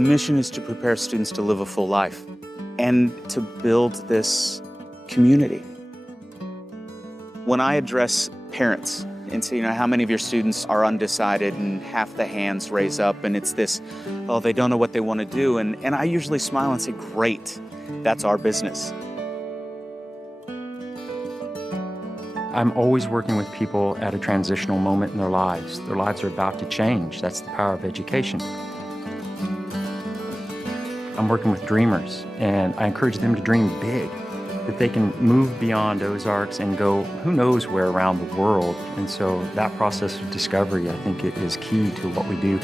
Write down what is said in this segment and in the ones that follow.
mission is to prepare students to live a full life and to build this community. When I address parents and say, how many of your students are undecided, and half the hands raise up, and it's this, oh, they don't know what they want to do. And I usually smile and say, great, that's our business. I'm always working with people at a transitional moment in their lives. Their lives are about to change. That's the power of education. I'm working with dreamers, and I encourage them to dream big, that they can move beyond Ozarks and go who knows where around the world. And so that process of discovery, I think, it is key to what we do.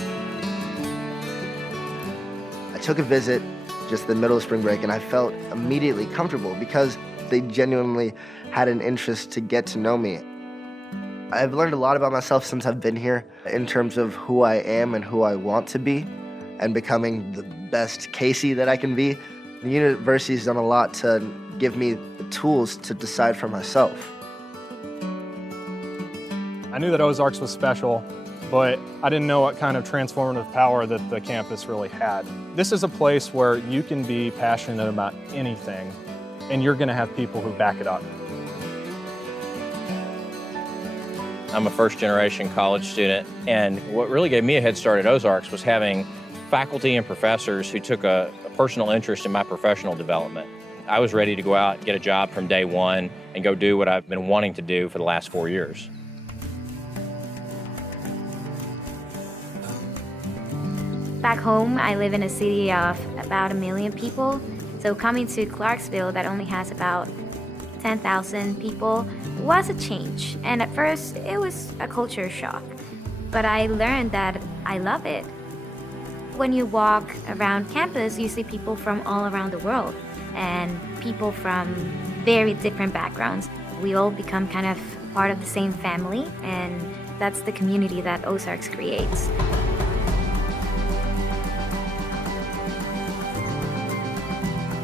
I took a visit just in the middle of spring break, and I felt immediately comfortable because they genuinely had an interest to get to know me. I've learned a lot about myself since I've been here in terms of who I am and who I want to be and becoming the best Casey that I can be. The university's done a lot to give me the tools to decide for myself. I knew that Ozarks was special, but I didn't know what kind of transformative power that the campus really had. This is a place where you can be passionate about anything, and you're going to have people who back it up. I'm a first-generation college student, and what really gave me a head start at Ozarks was having faculty and professors who took a personal interest in my professional development. I was ready to go out and get a job from day one and go do what I've been wanting to do for the last 4 years. Back home, I live in a city of about 1 million people. So coming to Clarksville that only has about 10,000 people was a change. And at first, it was a culture shock. But I learned that I love it. When you walk around campus, you see people from all around the world and people from very different backgrounds. We all become kind of part of the same family, and that's the community that Ozarks creates.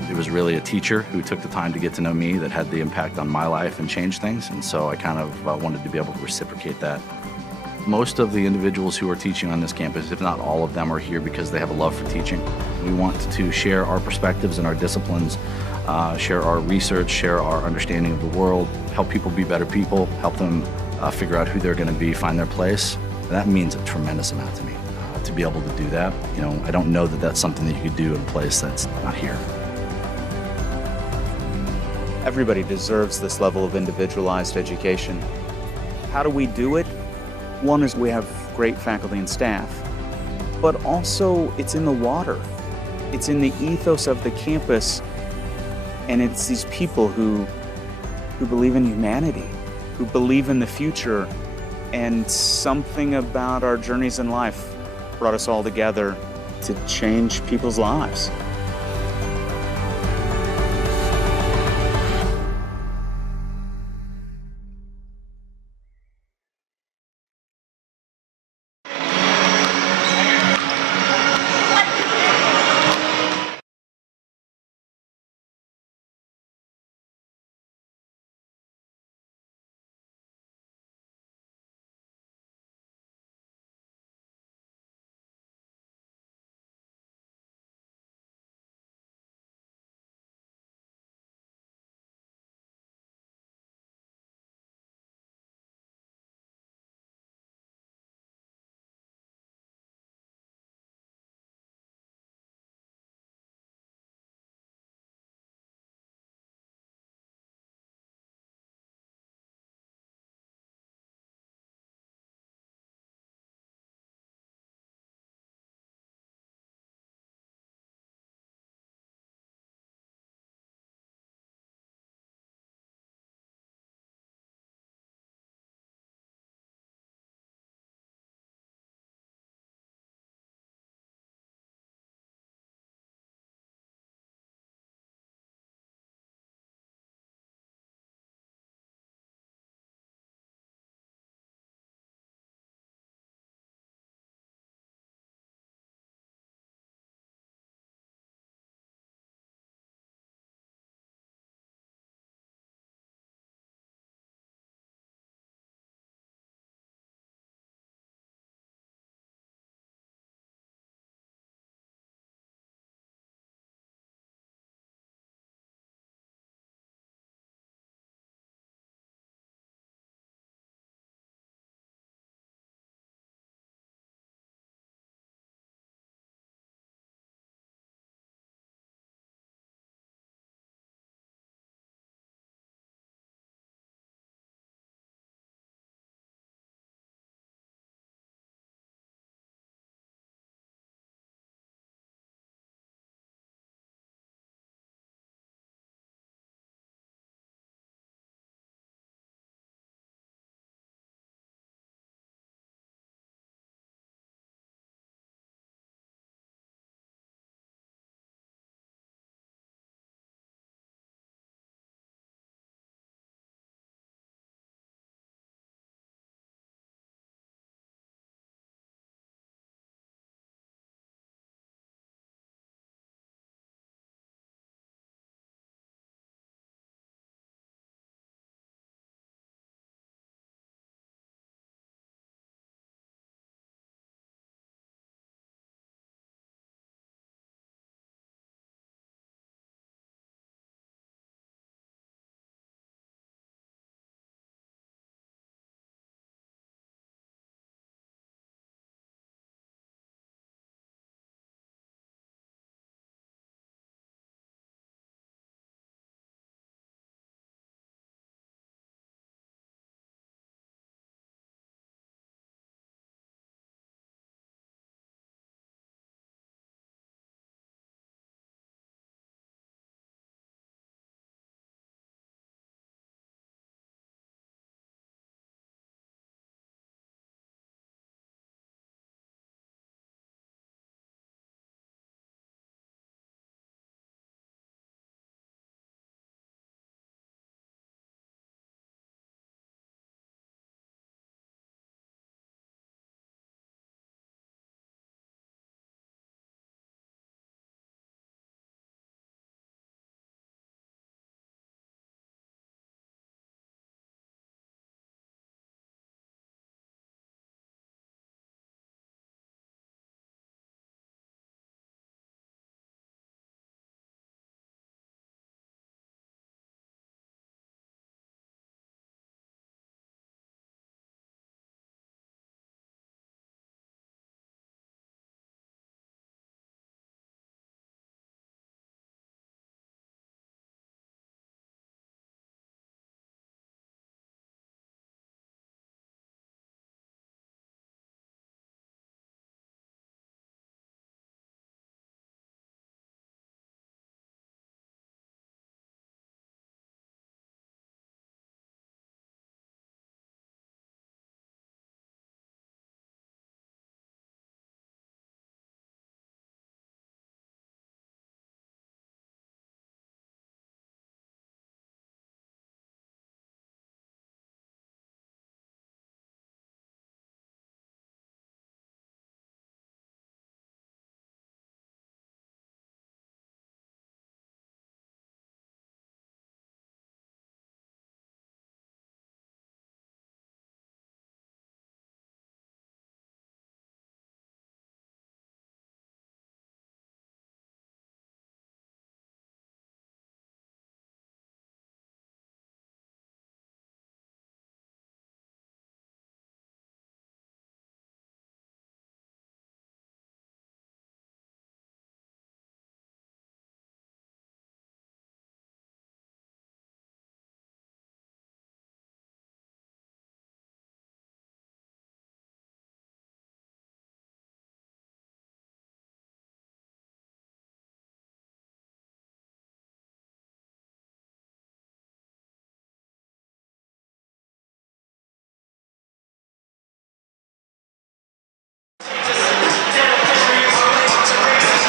It was really a teacher who took the time to get to know me that had the impact on my life and changed things, and so I kind of wanted to be able to reciprocate that. Most of the individuals who are teaching on this campus, if not all of them, are here because they have a love for teaching. We want to share our perspectives and our disciplines, share our research, share our understanding of the world, help people be better people, help them figure out who they're going to be, find their place. And that means a tremendous amount to me, to be able to do that. I don't know that that's something that you could do in a place that's not here. Everybody deserves this level of individualized education. How do we do it? One is we have great faculty and staff, but also it's in the water. It's in the ethos of the campus, and it's these people who believe in humanity, who believe in the future, and something about our journeys in life brought us all together to change people's lives.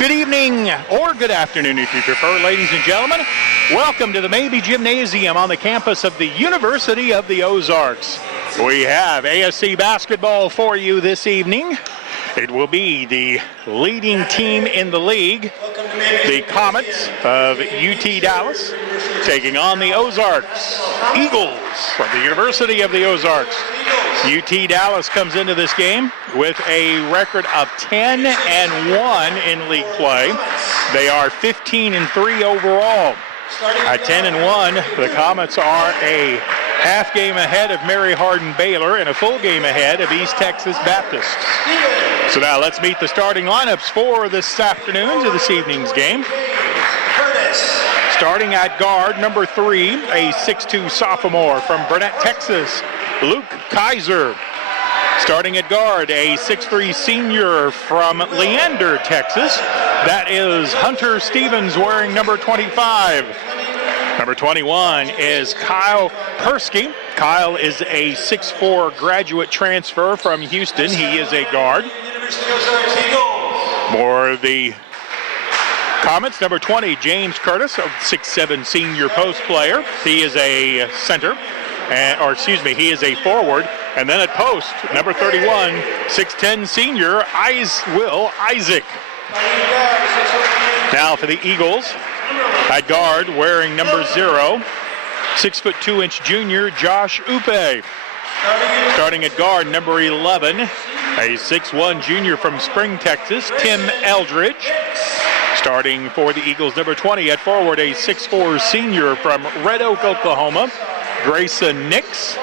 Good evening, or good afternoon if you prefer, ladies and gentlemen. Welcome to the Mabee Gymnasium on the campus of the University of the Ozarks. We have ASC basketball for you this evening. It will be the leading team in the league, the Comets of UT Dallas, taking on the Ozarks Eagles from the University of the Ozarks. UT Dallas comes into this game with a record of 10-1 in league play. They are 15-3 overall. At 10-1, the Comets are a half game ahead of Mary Hardin Baylor and a full game ahead of East Texas Baptist. So now let's meet the starting lineups for this afternoon's or this evening's game. Starting at guard, number 3, a 6'2 sophomore from Burnett, Texas, Luke Kaiser. Starting at guard, a 6'3 senior from Leander, Texas. That is Hunter Stevens wearing number 25. Number 21 is Kyle Persky. Kyle is a 6'4 graduate transfer from Houston. He is a guard. For the Comets, number 20, James Curtis, a 6'7 senior post player. He is a center, he is a forward. And then at post, number 31, 6'10 senior, Will Isaac. Now for the Eagles, at guard, wearing number 0, 6'2" junior, Josh Upe. Starting at guard, number 11, a 6'1 junior from Spring, Texas, Tim Eldridge. Starting for the Eagles, number 20 at forward, a 6'4 senior from Red Oak, Oklahoma, Grayson Nix.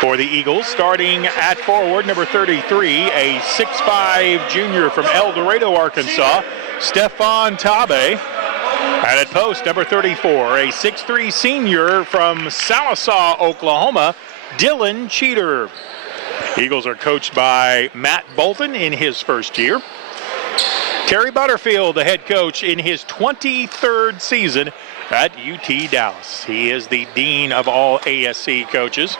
For the Eagles, starting at forward, number 33, a 6'5 junior from El Dorado, Arkansas, Stefan Tabe. And at post, number 34, a 6'3 senior from Sallisaw, Oklahoma, Dylan Cheater. Eagles are coached by Matt Bolton in his first year. Terry Butterfield, the head coach, in his 23rd season at UT Dallas. He is the dean of all ASC coaches.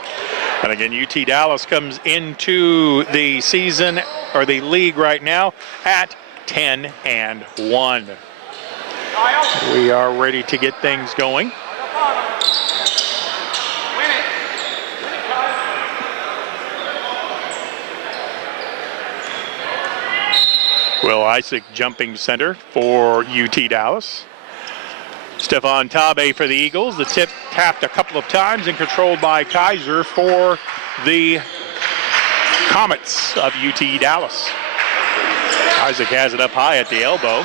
And again, UT Dallas comes into the season, or the league right now, at 10-1. We are ready to get things going. Will Isaac jumping center for UT Dallas. Stefan Tabe for the Eagles. The tip tapped a couple of times and controlled by Kaiser for the Comets of UT Dallas. Isaac has it up high at the elbow.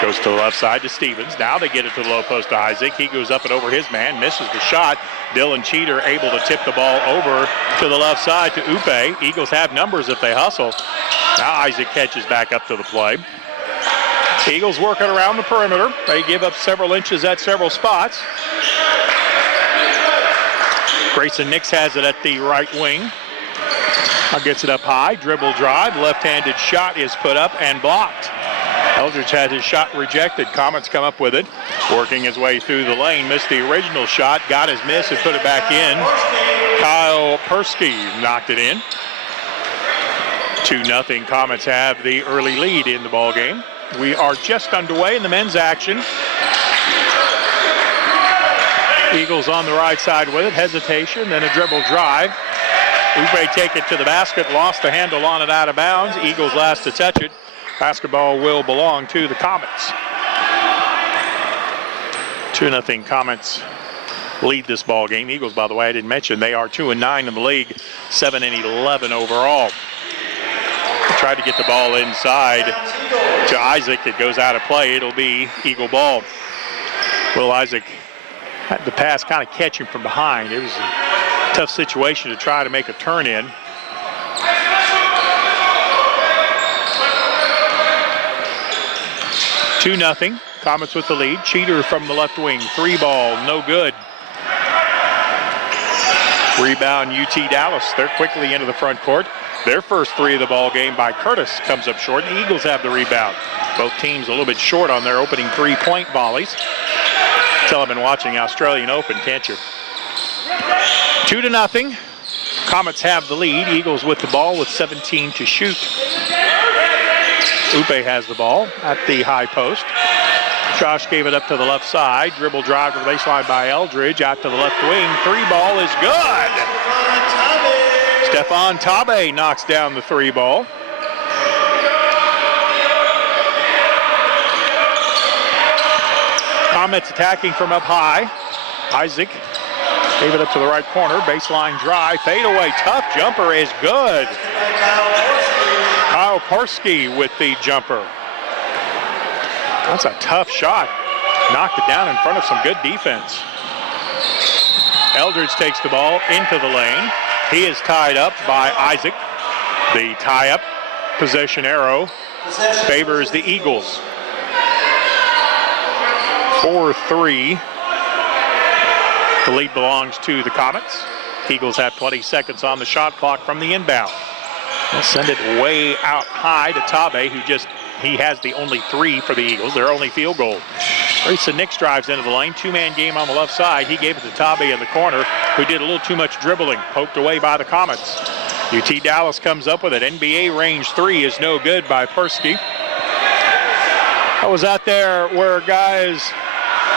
Goes to the left side to Stevens. Now they get it to the low post to Isaac. He goes up and over his man, misses the shot. Dylan Cheater able to tip the ball over to the left side to Upe. Eagles have numbers if they hustle. Now Isaac catches back up to the play. Eagles working around the perimeter. They give up several inches at several spots. Grayson Nix has it at the right wing. Now gets it up high, dribble drive, left-handed shot is put up and blocked. Eldridge had his shot rejected. Comets come up with it, working his way through the lane, missed the original shot, got his miss and put it back in. Kyle Persky knocked it in. 2-0, Comets have the early lead in the ball game. We are just underway in the men's action. Eagles on the right side with it, hesitation, then a dribble drive. Upe take it to the basket, lost the handle on it out of bounds. Eagles last to touch it. Basketball will belong to the Comets. 2-0 Comets lead this ball game. Eagles, by the way, I didn't mention, they are 2-9 in the league, 7-11 overall. Tried to get the ball inside to Isaac. It goes out of play. It'll be Eagle ball. Will Isaac had the pass kind of catch him from behind. It was a tough situation to try to make a turn in. Two nothing. Comets with the lead. Cheater from the left wing. 3 ball, no good. Rebound UT Dallas. They're quickly into the front court. Their first 3 of the ball game by Curtis comes up short. The Eagles have the rebound. Both teams a little bit short on their opening 3-point volleys. Tell I've been watching Australian Open, can't you? 2-0. Comets have the lead. Eagles with the ball with 17 to shoot. Upe has the ball at the high post. Josh gave it up to the left side. Dribble drive to the baseline by Eldridge. Out to the left wing. 3-ball is good. Stefan Tabe knocks down the 3-ball. Comets attacking from up high. Isaac gave it up to the right corner. Baseline drive. Fadeaway. Tough jumper is good. Kyle Parsky with the jumper. That's a tough shot. Knocked it down in front of some good defense. Eldridge takes the ball into the lane. He is tied up by Isaac. The tie-up possession arrow favors the Eagles. 4-3. The lead belongs to the Comets. Eagles have 20 seconds on the shot clock from the inbound. They'll send it way out high to Tabe, who he has the only 3 for the Eagles, their only field goal. Grayson Nix drives into the lane, 2-man game on the left side. He gave it to Tabe in the corner, who did a little too much dribbling, poked away by the Comets. UT Dallas comes up with it. NBA range 3 is no good by Persky. I was out there where guys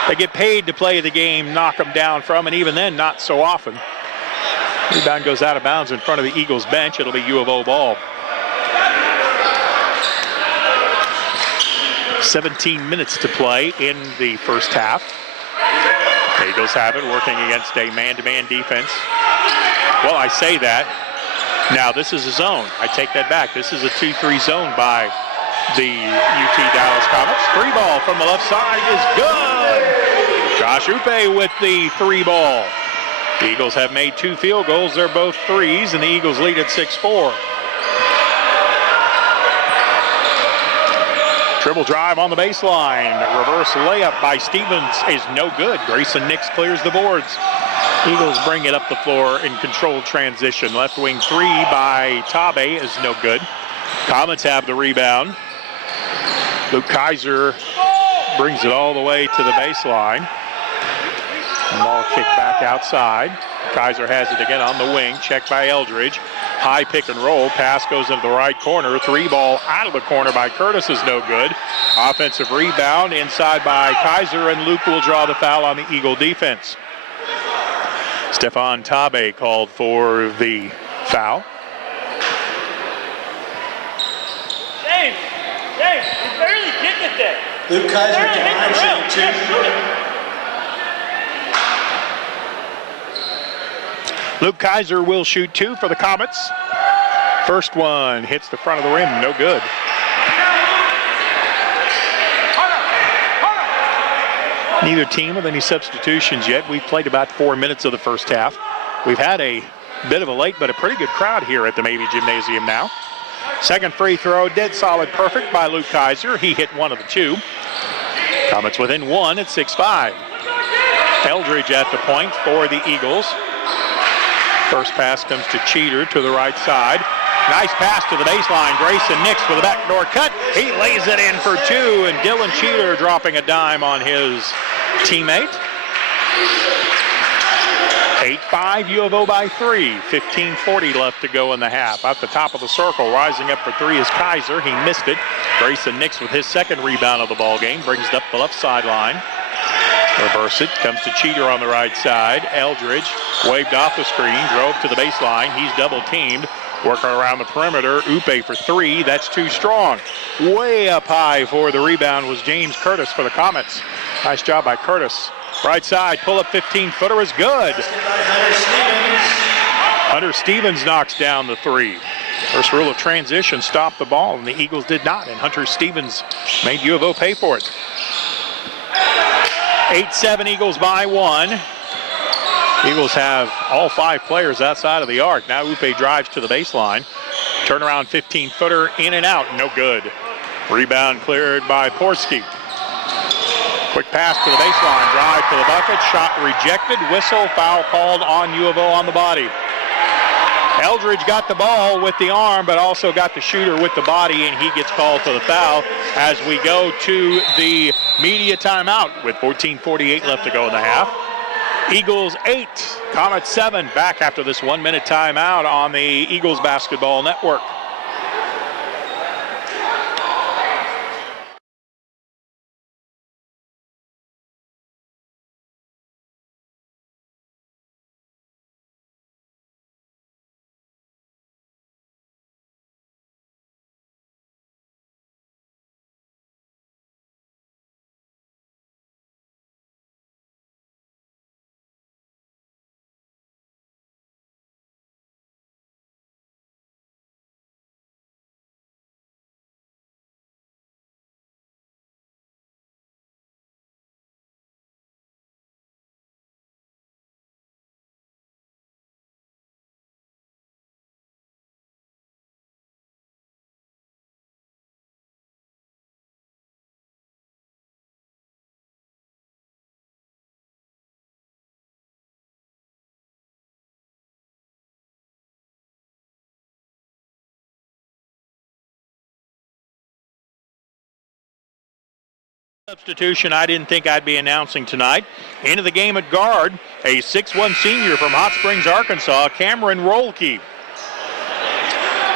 that get paid to play the game knock them down from, and even then, not so often. Rebound goes out of bounds in front of the Eagles bench. It'll be U of O ball. 17 minutes to play in the first half. The Eagles have it, working against a man-to-man defense. Well, I say that. Now, this is a zone. I take that back. This is a 2-3 zone by the UT Dallas Comets. 3-ball from the left side is good. Josh Upe with the 3-ball. The Eagles have made 2 field goals. They're both 3s, and the Eagles lead at 6-4. Dribble drive on the baseline. Reverse layup by Stevens is no good. Grayson Nix clears the boards. Eagles bring it up the floor in controlled transition. Left wing 3 by Tabe is no good. Comets have the rebound. Luke Kaiser brings it all the way to the baseline. Ball kicked back outside. Kaiser has it again on the wing. Checked by Eldridge. High pick and roll. Pass goes into the right corner. 3-ball out of the corner by Curtis is no good. Offensive rebound inside by Kaiser, and Luke will draw the foul on the Eagle defense. Stefan Tabe called for the foul. James, he's barely getting it there. Luke Kaiser to shoot it. Luke Kaiser will shoot 2 for the Comets. First one hits the front of the rim, no good. Neither team with any substitutions yet. We've played about 4 minutes of the first half. We've had a bit of a late but a pretty good crowd here at the Mabee Gymnasium now. Second free throw, dead solid perfect by Luke Kaiser. He hit one of the 2. Comets within 1 at 6-5. Eldridge at the point for the Eagles. First pass comes to Cheater to the right side. Nice pass to the baseline. Grayson Nix with a backdoor cut. He lays it in for 2, and Dylan Cheater dropping a dime on his teammate. 8-5, U of O by 3. 15:40 left to go in the half. At the top of the circle, rising up for 3 is Kaiser. He missed it. Grayson Nix with his second rebound of the ball game brings it up the left sideline. Reverse it, comes to Cheater on the right side. Eldridge waved off the screen, drove to the baseline. He's double teamed, working around the perimeter. Upe for 3, that's too strong. Way up high for the rebound was James Curtis for the Comets. Nice job by Curtis. Right side, pull up 15-footer is good. Hunter Stevens knocks down the 3. First rule of transition, stop the ball, and the Eagles did not, and Hunter Stevens made U of O pay for it. 8-7 Eagles by 1. Eagles have all 5 players outside of the arc. Now Upe drives to the baseline. Turnaround 15-footer in and out, no good. Rebound cleared by Porsky. Quick pass to the baseline, drive to the bucket, shot rejected, whistle, foul called on U of O on the body. Eldridge got the ball with the arm, but also got the shooter with the body, and he gets called for the foul as we go to the media timeout with 14:48 left to go in the half. Eagles 8, Comets 7, back after this 1-minute timeout on the Eagles Basketball Network. Substitution I didn't think I'd be announcing tonight. Into the game at guard, a 6'1" senior from Hot Springs, Arkansas, Cameron Rolke.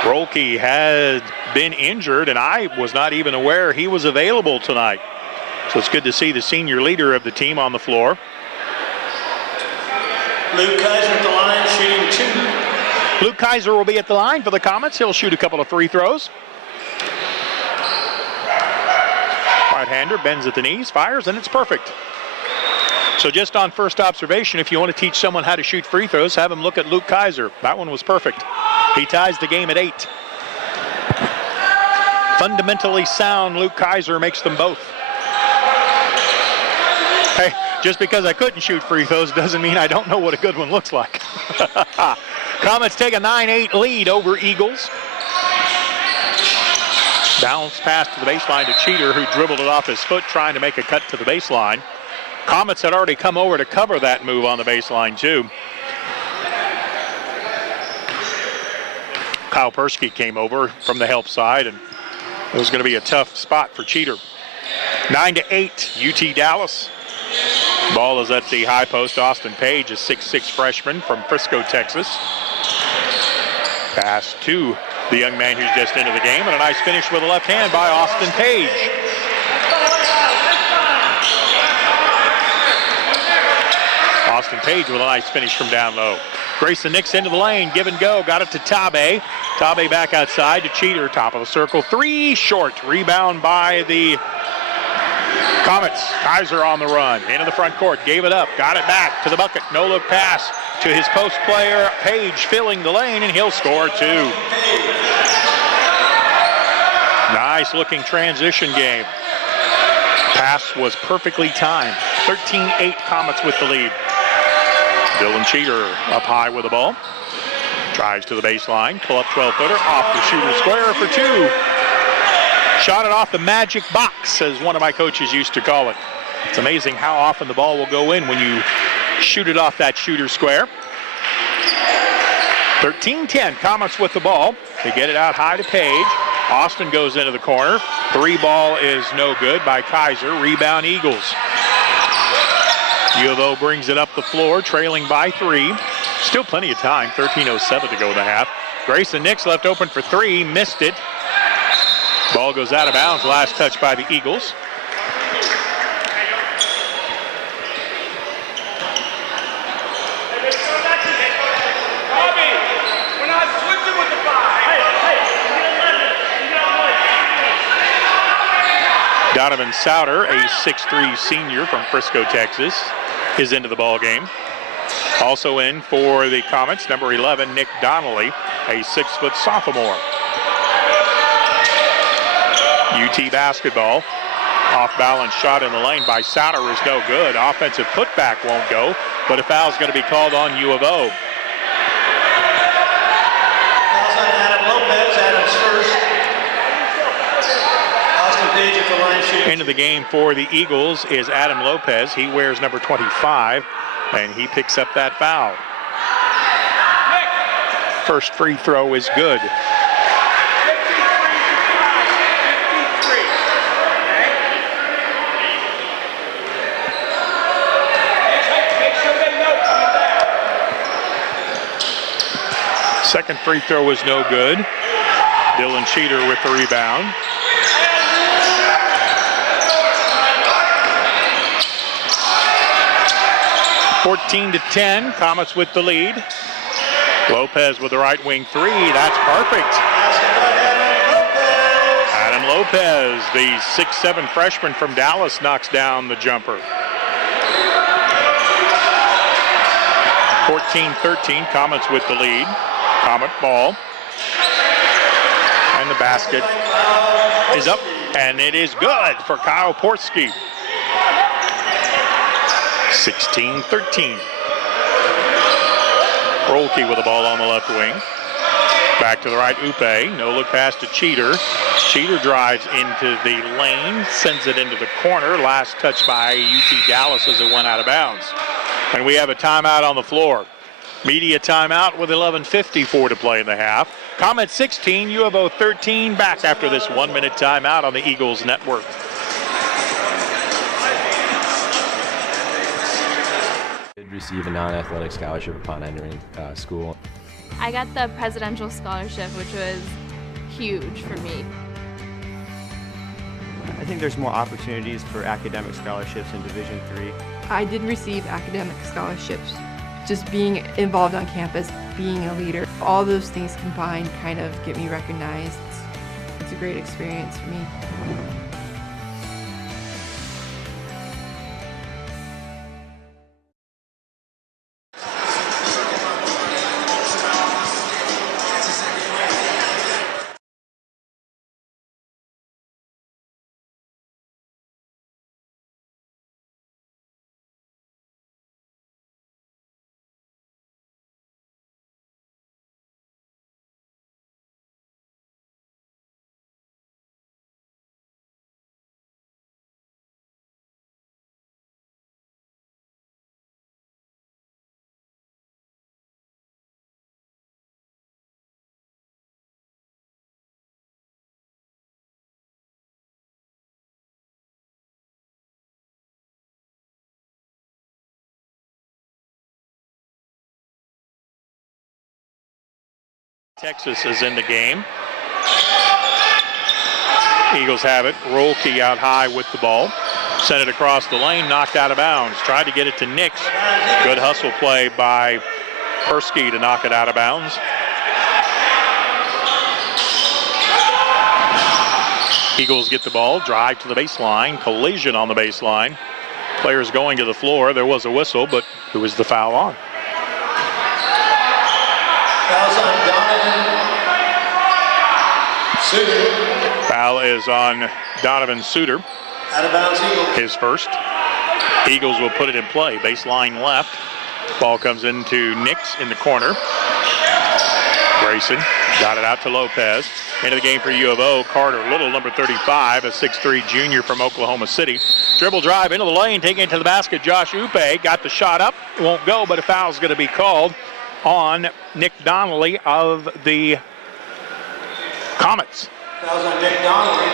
Rolke had been injured, and I was not even aware he was available tonight. So it's good to see the senior leader of the team on the floor. Luke Kaiser at the line, shooting 2. Luke Kaiser will be at the line for the Comets. He'll shoot a couple of free throws. Right-hander bends at the knees, fires, and it's perfect. So just on first observation, if you want to teach someone how to shoot free throws, have them look at Luke Kaiser. That one was perfect. He ties the game at 8. Fundamentally sound Luke Kaiser makes them both. Hey, just because I couldn't shoot free throws doesn't mean I don't know what a good one looks like. Comets take a 9-8 lead over Eagles. Bounce pass to the baseline to Cheater, who dribbled it off his foot trying to make a cut to the baseline. Comets had already come over to cover that move on the baseline too. Kyle Persky came over from the help side, and it was going to be a tough spot for Cheater. 9-8, UT Dallas. Ball is at the high post. Austin Page, a 6'6" freshman from Frisco, Texas. Pass to the young man who's just into the game, and a nice finish with a left hand by Austin Page. Austin Page with a nice finish from down low. Grayson Nix into the lane, give and go, got it to Tabe. Tabe back outside to Cheater, top of the circle. 3 short, rebound by the Comets. Kaiser on the run, into the front court, gave it up, got it back to the bucket. No look pass to his post player, Page filling the lane, and he'll score 2. Nice looking transition game. Pass was perfectly timed. 13-8 Comets with the lead. Dylan Cheater up high with the ball. Drives to the baseline, pull up 12-footer, off the shooter square for 2. Shot it off the magic box, as one of my coaches used to call it. It's amazing how often the ball will go in when you shoot it off that shooter square. 13-10, Comets with the ball. They get it out high to Page. Austin goes into the corner. 3 ball is no good by Kaiser. Rebound Eagles. U of O brings it up the floor, trailing by 3. Still plenty of time, 13:07 to go in the half. Grayson Nix left open for 3, missed it. Ball goes out of bounds, last touch by the Eagles. Donovan Souter, a 6'3" senior from Frisco, Texas, is into the ball game. Also in for the Comets, number 11, Nick Donnelly, a 6-foot sophomore. UT basketball. Off-balance shot in the lane by Souter is no good. Offensive putback won't go, but a foul's going to be called on U of O. Fouls on Adam Lopez, Adam's first. Austin Page at the line shooting. Into the game for the Eagles is Adam Lopez. He wears number 25, and he picks up that foul. First free throw is good. Second free throw was no good. Dylan Cheater with the rebound. (14-10), Comets with the lead. Lopez with the right wing 3. That's perfect. Adam Lopez, the 6'7" freshman from Dallas, knocks down the jumper. 14-13, Comets with the lead. Comet ball. And the basket is up, and it is good for Kyle Portsky. 16-13. Rolke with the ball on the left wing. Back to the right, Upe. No look pass to Cheater. Cheater drives into the lane, sends it into the corner. Last touch by UT Dallas as it went out of bounds. And we have a timeout on the floor. Media timeout with 11:54 to play in the half. Comets 16, U of O 13. Back after this 1-minute timeout on the Eagles Network. receive a non-athletic scholarship upon entering school. I got the presidential scholarship, which was huge for me. I think there's more opportunities for academic scholarships in Division III. I did receive academic scholarships. Just being involved on campus, being a leader, all those things combined kind of get me recognized. It's a great experience for me. Texas is in the game. Eagles have it. Rolke out high with the ball. Sent it across the lane, knocked out of bounds. Tried to get it to Nix. Good hustle play by Persky to knock it out of bounds. Eagles get the ball, drive to the baseline, collision on the baseline. Players going to the floor. There was a whistle, but who was the foul on? Foul's on Donovan Suter. Foul is on Donovan Suter. Out of bounds, Eagles. His first. Eagles will put it in play. Baseline left. Ball comes into Nix in the corner. Grayson got it out to Lopez. Into the game for U of O, Carter Little, number 35, a 6'3 junior from Oklahoma City. Dribble drive into the lane, taking it to the basket. Josh Upe got the shot up. Won't go, but a foul's going to be called on Nick Donnelly of the Comets. Foul's on Nick Donnelly.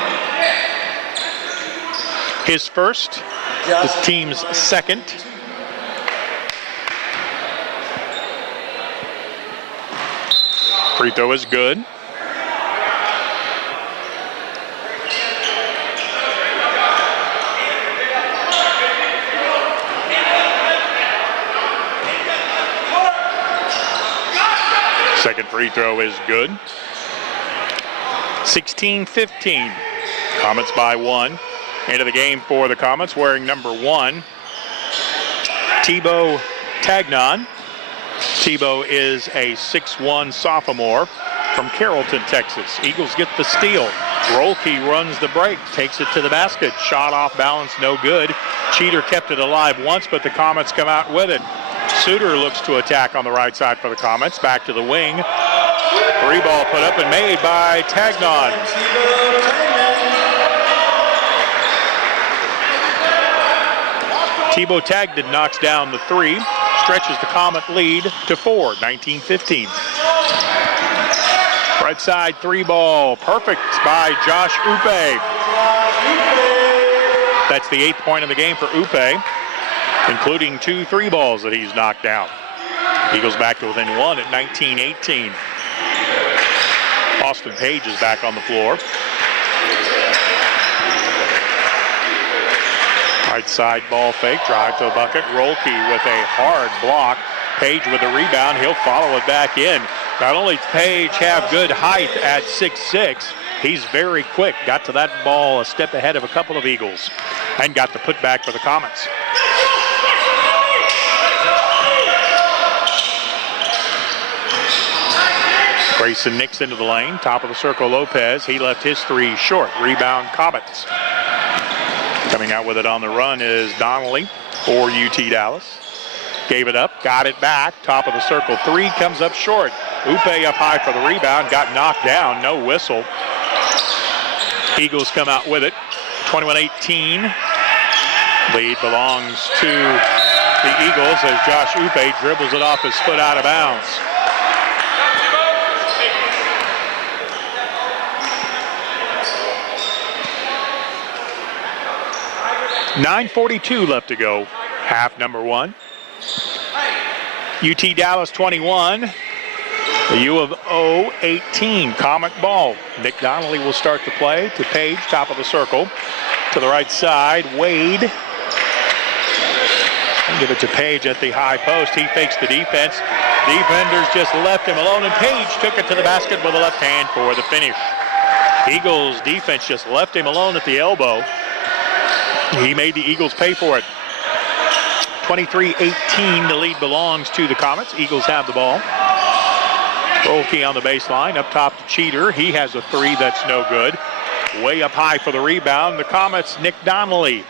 His first, the team's second. Free throw is good. Second free throw is good. 16-15. Comets by one. Into the game for the Comets wearing number 1, Tebow Tagnon. Tebow is a 6'1 sophomore from Carrollton, Texas. Eagles get the steal. Rolke runs the break, takes it to the basket. Shot off balance, no good. Cheater kept it alive once, but the Comets come out with it. Suter looks to attack on the right side for the Comets. Back to the wing. Three ball put up and made by Tagnon. Tebow Tagnon knocks down the three. Stretches the Comet lead to 4, 19-15. Right side three ball. Perfect by Josh Upe. That's the 8th point of the game for Upe, including 2 three balls that he's knocked down. Eagles back to within 1 at 19-18. Austin Page is back on the floor. Right side ball fake, drive to the bucket. Rolke with a hard block. Page with a rebound. He'll follow it back in. Not only does Page have good height at 6'6", he's very quick. Got to that ball a step ahead of a couple of Eagles and got the putback for the Comets. Grayson Nix into the lane. Top of the circle, Lopez. He left his three short. Rebound, Comets. Coming out with it on the run is Donnelly for UT Dallas. Gave it up, got it back. Top of the circle, three comes up short. Upe up high for the rebound, got knocked down, no whistle. Eagles come out with it, 21-18. Lead belongs to the Eagles as Josh Upe dribbles it off his foot out of bounds. .9:42 left to go, half number 1. UT Dallas 21, the U of O 18. Comet ball. Nick Donnelly will start the play to Page, top of the circle. To the right side, Wade. Give it to Page at the high post. He fakes the defense. Defenders just left him alone, and Page took it to the basket with the left hand for the finish. Eagles defense just left him alone at the elbow. He made the Eagles pay for it. 23-18, the lead belongs to the Comets. Eagles have the ball. Rolke on the baseline, up top to Cheater. He has a three that's no good. Way up high for the rebound. The Comets, Nick Donnelly.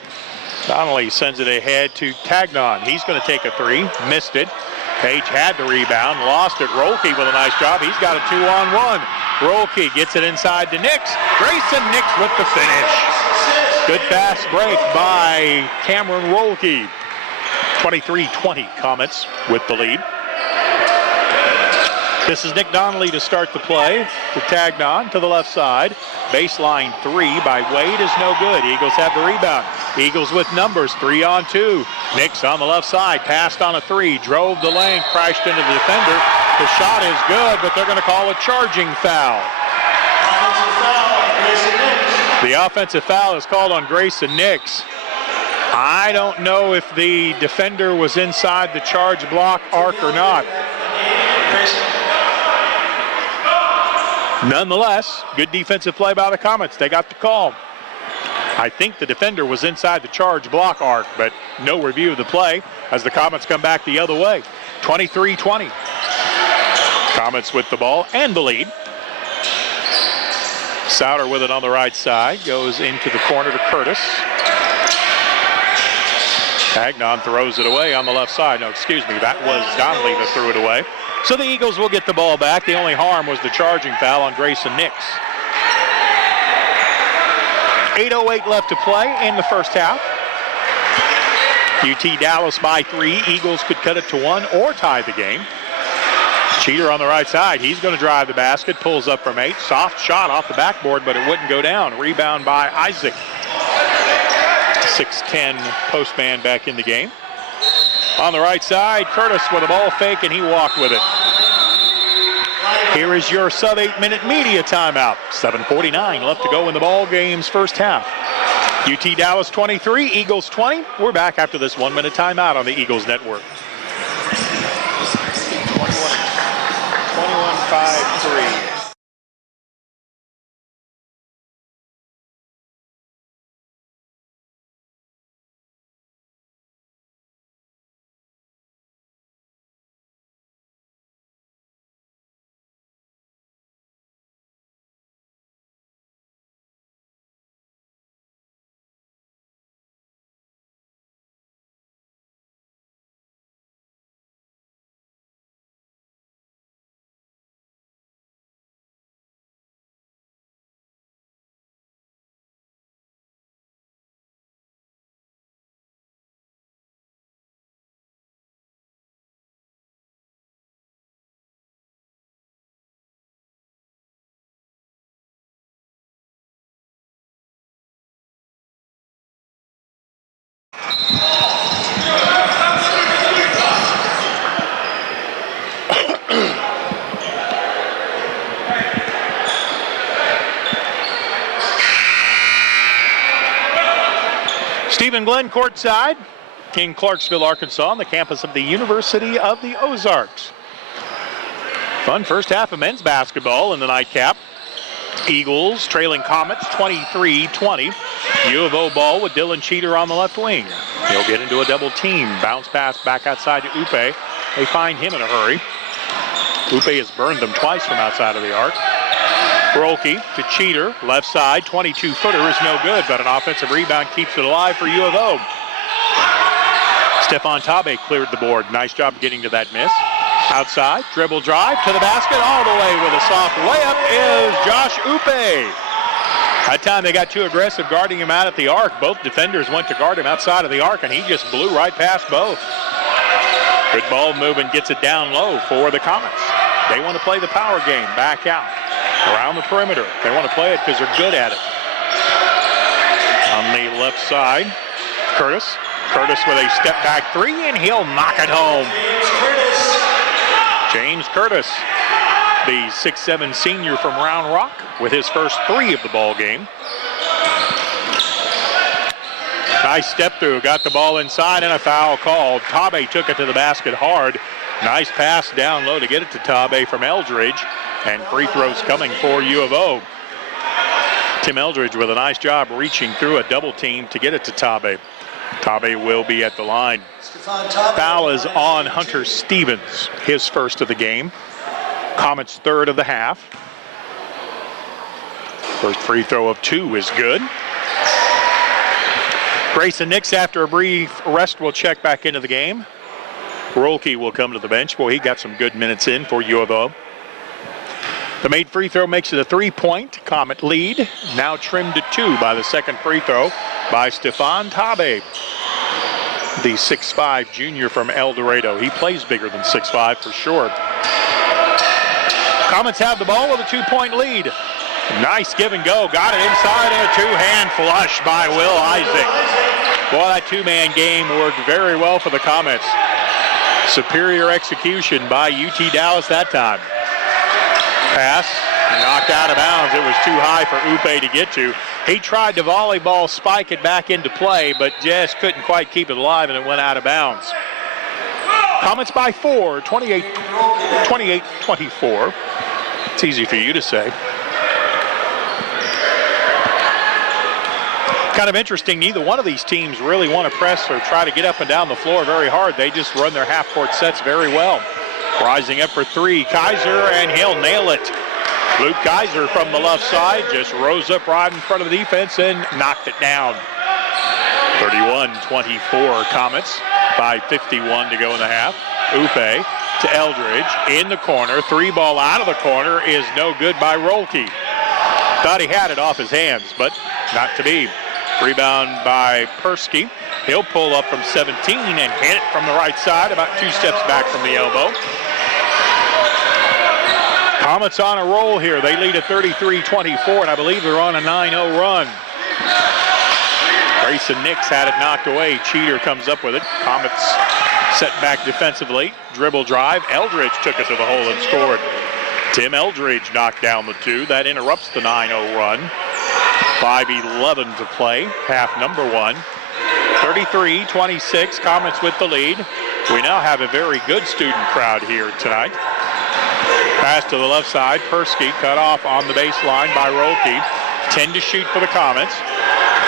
Donnelly sends it ahead to Tagnon. He's going to take a three, missed it. Page had the rebound, lost it. Rolke with a nice job. He's got a 2-on-1. Rolke gets it inside to Nix. Grayson Nix with the finish. Good fast break by Cameron Rolke. 23-20 Comets with the lead. This is Nick Donnelly to start the play. To Tagnon to the left side. Baseline three by Wade is no good. Eagles have the rebound. Eagles with numbers, 3-on-2. Nix on the left side, passed on a three, drove the lane, crashed into the defender. The shot is good, but they're going to call a charging foul. The offensive foul is called on Grayson Nix. I don't know if the defender was inside the charge block arc or not. Nonetheless, good defensive play by the Comets. They got the call. I think the defender was inside the charge block arc, but no review of the play as the Comets come back the other way. 23-20. Comets with the ball and the lead. Souter with it on the right side. Goes into the corner to Curtis. Tagnon throws it away on the left side. No, excuse me, that was Donnelly that threw it away. So the Eagles will get the ball back. The only harm was the charging foul on Grayson Nix. 8:08 left to play in the first half. UT Dallas by 3. Eagles could cut it to 1 or tie the game. Cheater on the right side. He's going to drive the basket. Pulls up from 8. Soft shot off the backboard, but it wouldn't go down. Rebound by Isaac. 6'10 postman back in the game. On the right side, Curtis with a ball fake, and he walked with it. Here is your sub-8-minute media timeout. 7:49 left to go in the ball game's first half. UT Dallas 23, Eagles 20. We're back after this 1-minute timeout on the Eagles Network. 21-5-3. Stephen Glenn courtside in Clarksville, Arkansas, on the campus of the University of the Ozarks. Fun first half of men's basketball in the nightcap. Eagles trailing Comets 23-20. U of O ball with Dylan Cheater on the left wing. He'll get into a double team. Bounce pass back outside to Upe. They find him in a hurry. Upe has burned them twice from outside of the arc. Rolke to Cheater, left side, 22-footer is no good, but an offensive rebound keeps it alive for U of O. Stefan Tabe cleared the board. Nice job getting to that miss. Outside, dribble drive to the basket, all the way with a soft layup is Josh Upe. That time they got too aggressive guarding him out at the arc. Both defenders went to guard him outside of the arc, and he just blew right past both. Good ball movement, gets it down low for the Comets. They want to play the power game, back out. Around the perimeter. They want to play it because they're good at it. On the left side, Curtis. Curtis with a step-back three, and he'll knock it home. James Curtis, the 6'7" senior from Round Rock, with his first 3 of the ball game. Nice step through, got the ball inside, and a foul called. Tabe took it to the basket hard. Nice pass down low to get it to Tabe from Eldridge, and free throws coming for U of O. Tim Eldridge with a nice job reaching through a double team to get it to Tabe. Tabe will be at the line. Foul is on Hunter Stevens, his first of the game. Comet's third of the half. First free throw of 2 is good. Grayson Nix, after a brief rest, will check back into the game. Rolke will come to the bench. Boy, he got some good minutes in for U of O. The made free throw makes it a 3-point Comet lead. Now trimmed to 2 by the second free throw by Stefan Tabe, the 6'5" junior from El Dorado. He plays bigger than 6'5" for sure. Comets have the ball with a 2-point lead. Nice give and go. Got it inside and a 2-hand flush by Will Isaac. Boy, that 2-man game worked very well for the Comets. Superior execution by UT Dallas that time. Pass knocked out of bounds. It was too high for Upe to get to. He tried to volleyball spike it back into play, but just couldn't quite keep it alive, and it went out of bounds. Comets by 4, 28-24. It's easy for you to say. Kind of interesting, neither one of these teams really want to press or try to get up and down the floor very hard. They just run their half-court sets very well. Rising up for 3, Kaiser, and he'll nail it. Luke Kaiser from the left side just rose up right in front of the defense and knocked it down. 31-24 Comets, 5:51 to go in the half. Upe to Eldridge in the corner. 3 ball out of the corner is no good by Rolke. Thought he had it off his hands, but not to be. Rebound by Persky. He'll pull up from 17 and hit it from the right side, about 2 steps back from the elbow. Comets on a roll here. They lead at 33-24, and I believe they're on a 9-0 run. Grayson Nix had it knocked away. Cheater comes up with it. Comets set back defensively. Dribble drive. Eldridge took it to the hole and scored. Tim Eldridge knocked down the 2. That interrupts the 9-0 run. 5:11 to play, half number 1. 33-26, Comets with the lead. We now have a very good student crowd here tonight. Pass to the left side, Persky cut off on the baseline by Rolke. 10 to shoot for the Comets.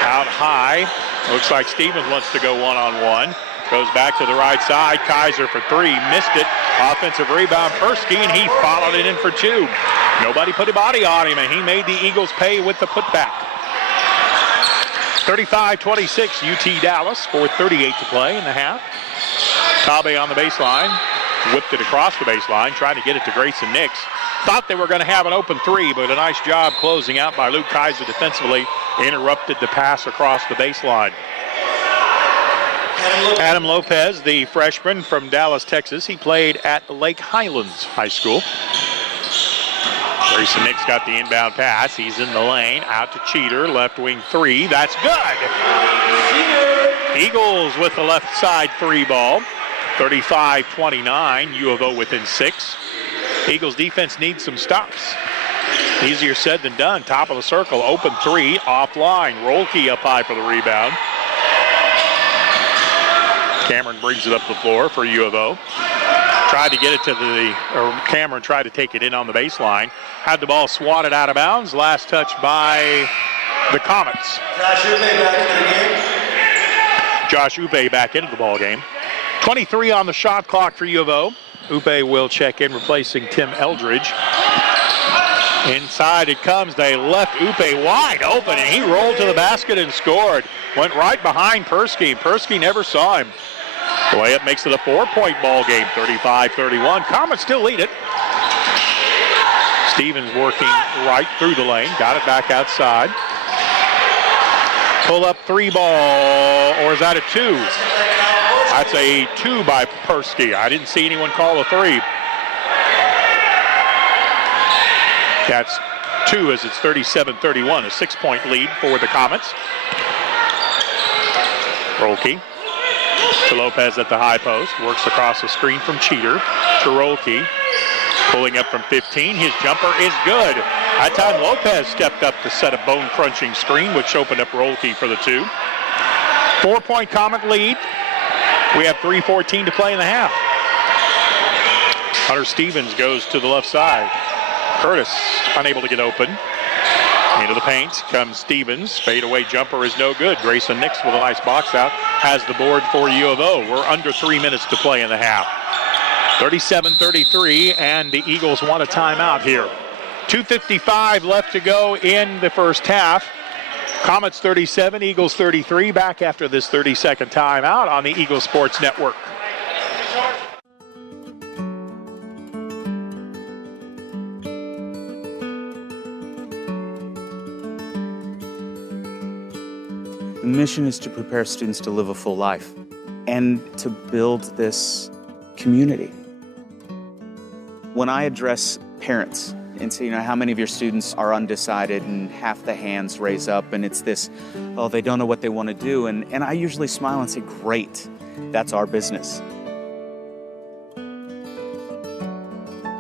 Out high, looks like Stevens wants to go one-on-one. Goes back to the right side, Kaiser for 3, missed it. Offensive rebound, Persky, and he followed it in for 2. Nobody put a body on him, and he made the Eagles pay with the putback. 35-26, UT Dallas, 4:38 to play in the half. Tabe on the baseline, whipped it across the baseline, trying to get it to Grayson Nix. Thought they were going to have an open 3, but a nice job closing out by Luke Kaiser defensively. Interrupted the pass across the baseline. Adam Lopez, the freshman from Dallas, Texas. He played at Lake Highlands High School. Grayson Nix got the inbound pass. He's in the lane, out to Cheater, left wing 3. That's good. Eagles with the left side 3 ball. 35-29, U of O within 6. Eagles defense needs some stops. Easier said than done. Top of the circle, open 3, offline. Rolke up high for the rebound. Cameron brings it up the floor for U of O. Tried to get it to Cameron tried to take it in on the baseline. Had the ball swatted out of bounds. Last touch by the Comets. Josh Upe back into the ball game. 23 on the shot clock for U of O. Upe will check in, replacing Tim Eldridge. Inside it comes. They left Upe wide open, and he rolled to the basket and scored. Went right behind Persky. Persky never saw him. The layup makes it a 4-point ball game, 35-31. Comets still lead it. Stevens working right through the lane. Got it back outside. Pull up 3 ball, or is that a 2? That's a 2 by Persky. I didn't see anyone call a 3. That's 2 as it's 37-31, a 6-point lead for the Comets. Rolke to Lopez at the high post. Works across the screen from Cheater to Rolke. Pulling up from 15, his jumper is good. That time Lopez stepped up to set a bone-crunching screen, which opened up Rolke for the 2. 4-point Comet lead. We have 3:14 to play in the half. Hunter Stevens goes to the left side. Curtis unable to get open. Into the paint comes Stevens. Fadeaway jumper is no good. Grayson Nix with a nice box out has the board for U of O. We're under 3 minutes to play in the half. 37-33, and the Eagles want a timeout here. 2:55 left to go in the first half. Comets 37, Eagles 33. Back after this 30-second timeout on the Eagles Sports Network. The mission is to prepare students to live a full life and to build this community. When I address parents and say, how many of your students are undecided, and half the hands raise up, and it's this, oh, they don't know what they want to do. And I usually smile and say, great, that's our business.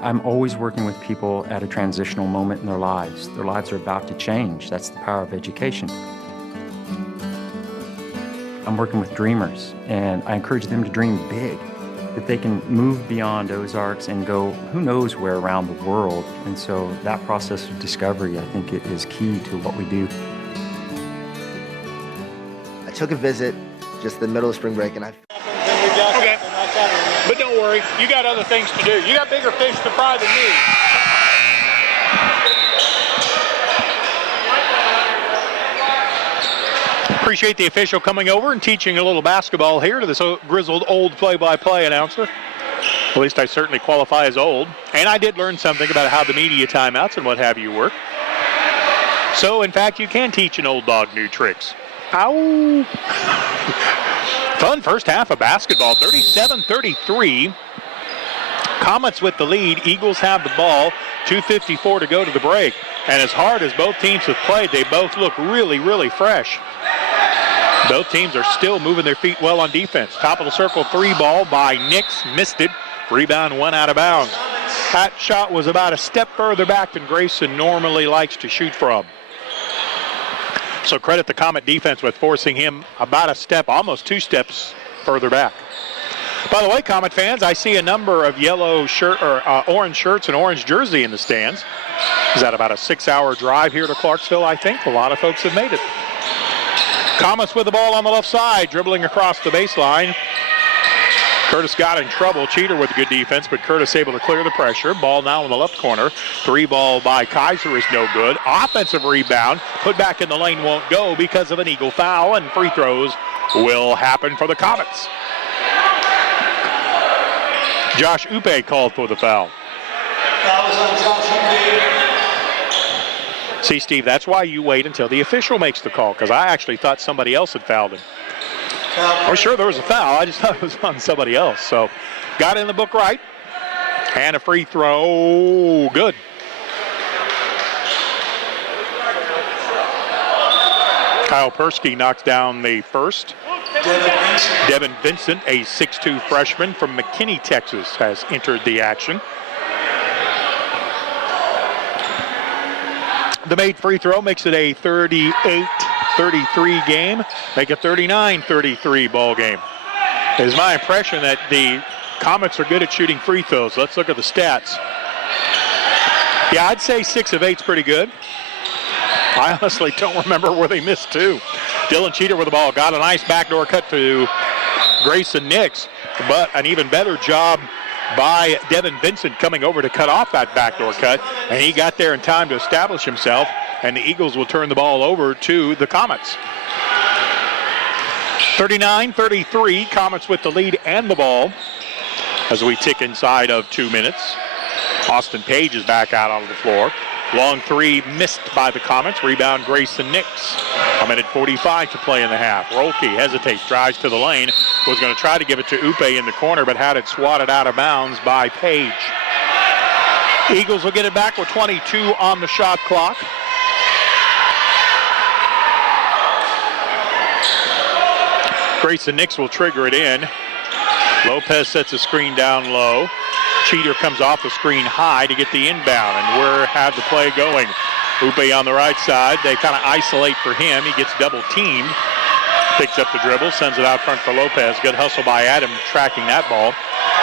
I'm always working with people at a transitional moment in their lives. Their lives are about to change. That's the power of education. I'm working with dreamers, and I encourage them to dream big, that they can move beyond Ozarks and go who knows where around the world. And so that process of discovery, I think, it is key to what we do. I took a visit just the middle of spring break, and Okay, but don't worry, you got other things to do. You got bigger fish to fry than me. Appreciate the official coming over and teaching a little basketball here to this grizzled old play-by-play announcer. At least I certainly qualify as old. And I did learn something about how the media timeouts and what have you work. So, in fact, you can teach an old dog new tricks. Ow! Fun first half of basketball, 37-33. Comets with the lead. Eagles have the ball. 2:54 to go to the break. And as hard as both teams have played, they both look really, really fresh. Both teams are still moving their feet well on defense. Top of the circle, 3 ball by Nix. Missed it. Rebound went out of bounds. That shot was about a step further back than Grayson normally likes to shoot from. So credit the Comet defense with forcing him about a step, almost 2 steps further back. By the way, Comet fans, I see a number of yellow shirt or orange shirts and orange jersey in the stands. Is that about a 6-hour drive here to Clarksville, I think? A lot of folks have made it. Comets with the ball on the left side, dribbling across the baseline. Curtis got in trouble. Cheater with good defense, but Curtis able to clear the pressure. Ball now in the left corner. 3 ball by Kaiser is no good. Offensive rebound. Put back in the lane won't go because of an Eagle foul, and free throws will happen for the Comets. Josh Upe called for the foul. That was on Josh Upe. See, Steve, that's why you wait until the official makes the call, because I actually thought somebody else had fouled him. I'm sure there was a foul. I just thought it was on somebody else. So got in the book right. And a free throw. Good. Kyle Persky knocks down the first. Devin Vincent, a 6'2 freshman from McKinney, Texas, has entered the action. The made free throw makes it a 38-33 game, make a 39-33 ball game. It is my impression that the Comets are good at shooting free throws. Let's look at the stats. Yeah, I'd say 6 of 8 is pretty good. I honestly don't remember where they missed 2. Dylan Cheater with the ball, got a nice backdoor cut to Grayson Nix, but an even better job by Devin Vincent coming over to cut off that backdoor cut, and he got there in time to establish himself, and the Eagles will turn the ball over to the Comets. 39-33, Comets with the lead and the ball as we tick inside of 2 minutes. Austin Page is back out on the floor. Long 3 missed by the Comets. Rebound Grayson Nix. 1:45 to play in the half. Rolke hesitates, drives to the lane. Was going to try to give it to Upe in the corner, but had it swatted out of bounds by Page. Eagles will get it back with 22 on the shot clock. Grayson Nix will trigger it in. Lopez sets a screen down low. Cheater comes off the screen high to get the inbound, and where have the play going? Upe on the right side. They kind of isolate for him. He gets double teamed. Picks up the dribble, sends it out front for Lopez. Good hustle by Adam tracking that ball.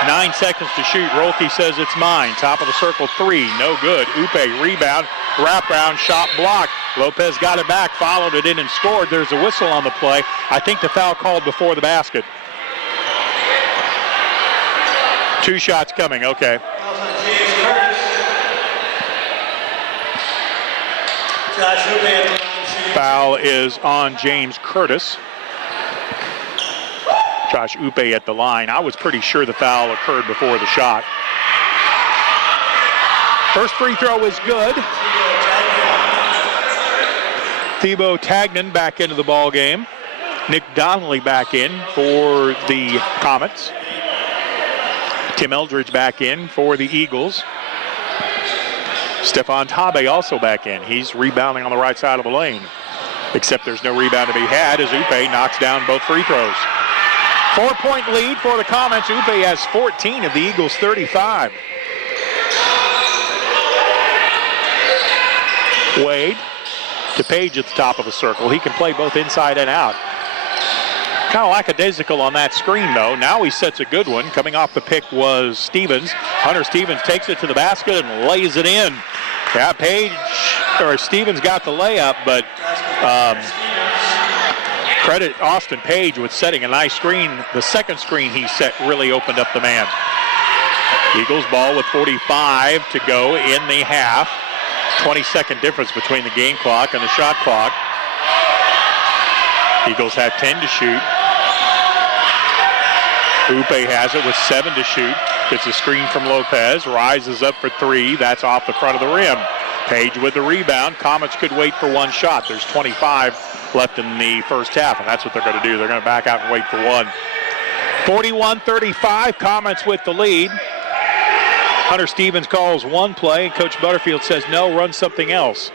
9 seconds to shoot. Rolke says it's mine. Top of the circle, 3. No good. Upe rebound. Wraparound shot blocked. Lopez got it back, followed it in and scored. There's a whistle on the play. I think the foul called before the basket. 2 shots coming. Okay. Foul is on James Curtis. Josh Upe at the line. I was pretty sure the foul occurred before the shot. First free throw is good. Thibaut Tagnon back into the ball game. Nick Donnelly back in for the Comets. Tim Eldridge back in for the Eagles. Stefan Tabe also back in. He's rebounding on the right side of the lane. Except there's no rebound to be had as Upe knocks down both free throws. 4-point lead for the Comets. Upe has 14 of the Eagles' 35. Wade to Page at the top of the circle. He can play both inside and out. Kind of lackadaisical on that screen, though. Now he sets a good one. Coming off the pick was Stevens. Hunter Stevens takes it to the basket and lays it in. Yeah, Stevens got the layup, but credit Austin Page with setting a nice screen. The second screen he set really opened up the man. Eagles ball with 45 to go in the half. 20-second difference between the game clock and the shot clock. Eagles have 10 to shoot. Upe has it with 7 to shoot. Gets a screen from Lopez. Rises up for 3. That's off the front of the rim. Page with the rebound. Comets could wait for 1 shot. There's 25 left in the first half, and that's what they're going to do. They're going to back out and wait for 1. 41-35. Comets with the lead. Hunter Stevens calls 1 play, and Coach Butterfield says, no, run something else.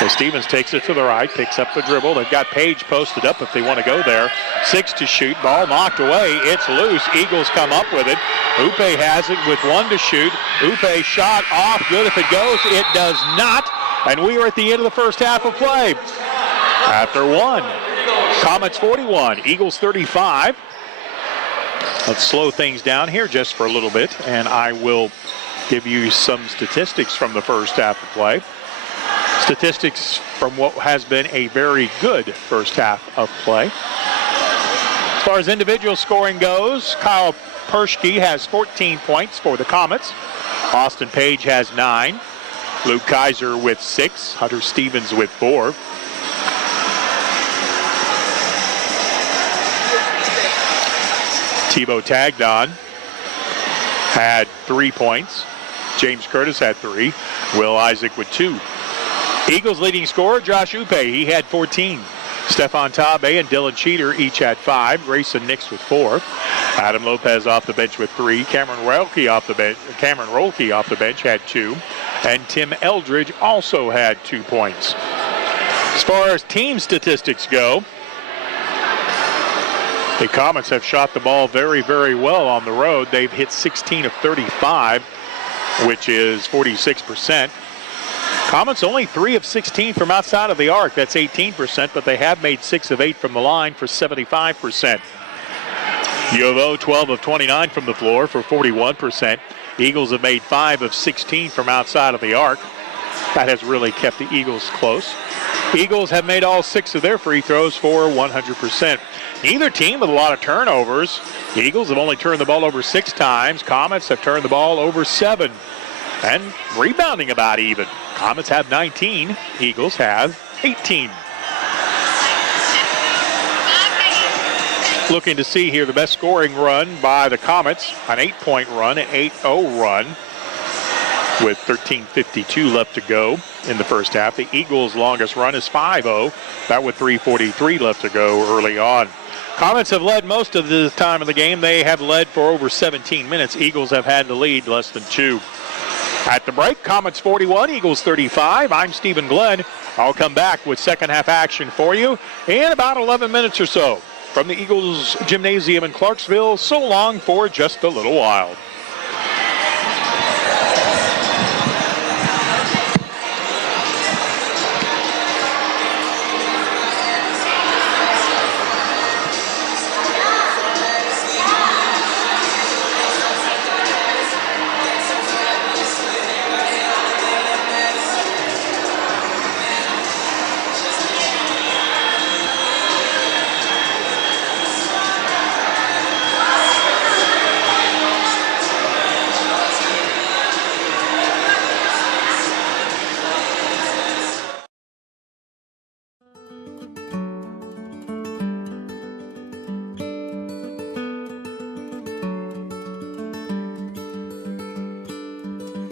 Well, Stevens takes it to the right, picks up the dribble. They've got Page posted up if they want to go there. 6 to shoot, ball knocked away. It's loose. Eagles come up with it. Upe has it with 1 to shoot. Upe shot off, good if it goes. It does not. And we are at the end of the first half of play. After 1, Comets 41, Eagles 35. Let's slow things down here just for a little bit, and I will give you some statistics from the first half of play. Statistics from what has been a very good first half of play. As far as individual scoring goes, Kyle Perschke has 14 points for the Comets. Austin Page has 9. Luke Kaiser with 6. Hunter Stevens with 4. Thibaut Tagnon had 3 points. James Curtis had 3. Will Isaac with 2. Eagles leading scorer, Josh Upe, he had 14. Stefan Tabe and Dylan Cheater each had 5. Grayson Nix with 4. Adam Lopez off the bench with 3. Cameron Rolke off the bench had 2. And Tim Eldridge also had 2 points. As far as team statistics go, the Comets have shot the ball very, very well on the road. They've hit 16 of 35, which is 46%. Comets only 3 of 16 from outside of the arc. That's 18%, but they have made 6 of 8 from the line for 75%. U of O 12 of 29 from the floor for 41%. Eagles have made 5 of 16 from outside of the arc. That has really kept the Eagles close. Eagles have made all 6 of their free throws for 100%. Neither team with a lot of turnovers. The Eagles have only turned the ball over 6 times. Comets have turned the ball over 7. And rebounding about even. Comets have 19. Eagles have 18. Looking to see here the best scoring run by the Comets. An 8-point run, an 8-0 run with 13:52 left to go in the first half. The Eagles' longest run is 5-0. That with 3:43 left to go early on. Comets have led most of the time of the game. They have led for over 17 minutes. Eagles have had the lead less than 2. At the break, Comets 41, Eagles 35. I'm Stephen Glenn. I'll come back with second half action for you in about 11 minutes or so. From the Eagles Gymnasium in Clarksville, so long for just a little while.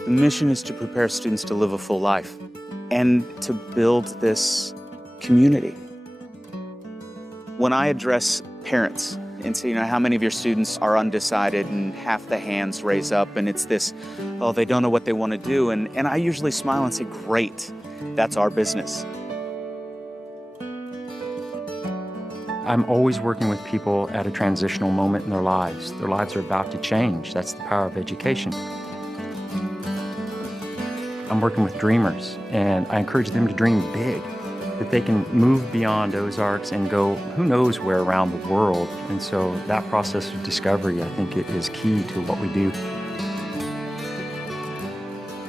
The mission is to prepare students to live a full life and to build this community. When I address parents and say, how many of your students are undecided, and half the hands raise up, and it's this, oh, they don't know what they want to do. And I usually smile and say, great, that's our business. I'm always working with people at a transitional moment in their lives. Their lives are about to change. That's the power of education. I'm working with dreamers, and I encourage them to dream big, that they can move beyond Ozarks and go who knows where around the world. And so that process of discovery, I think, it is key to what we do.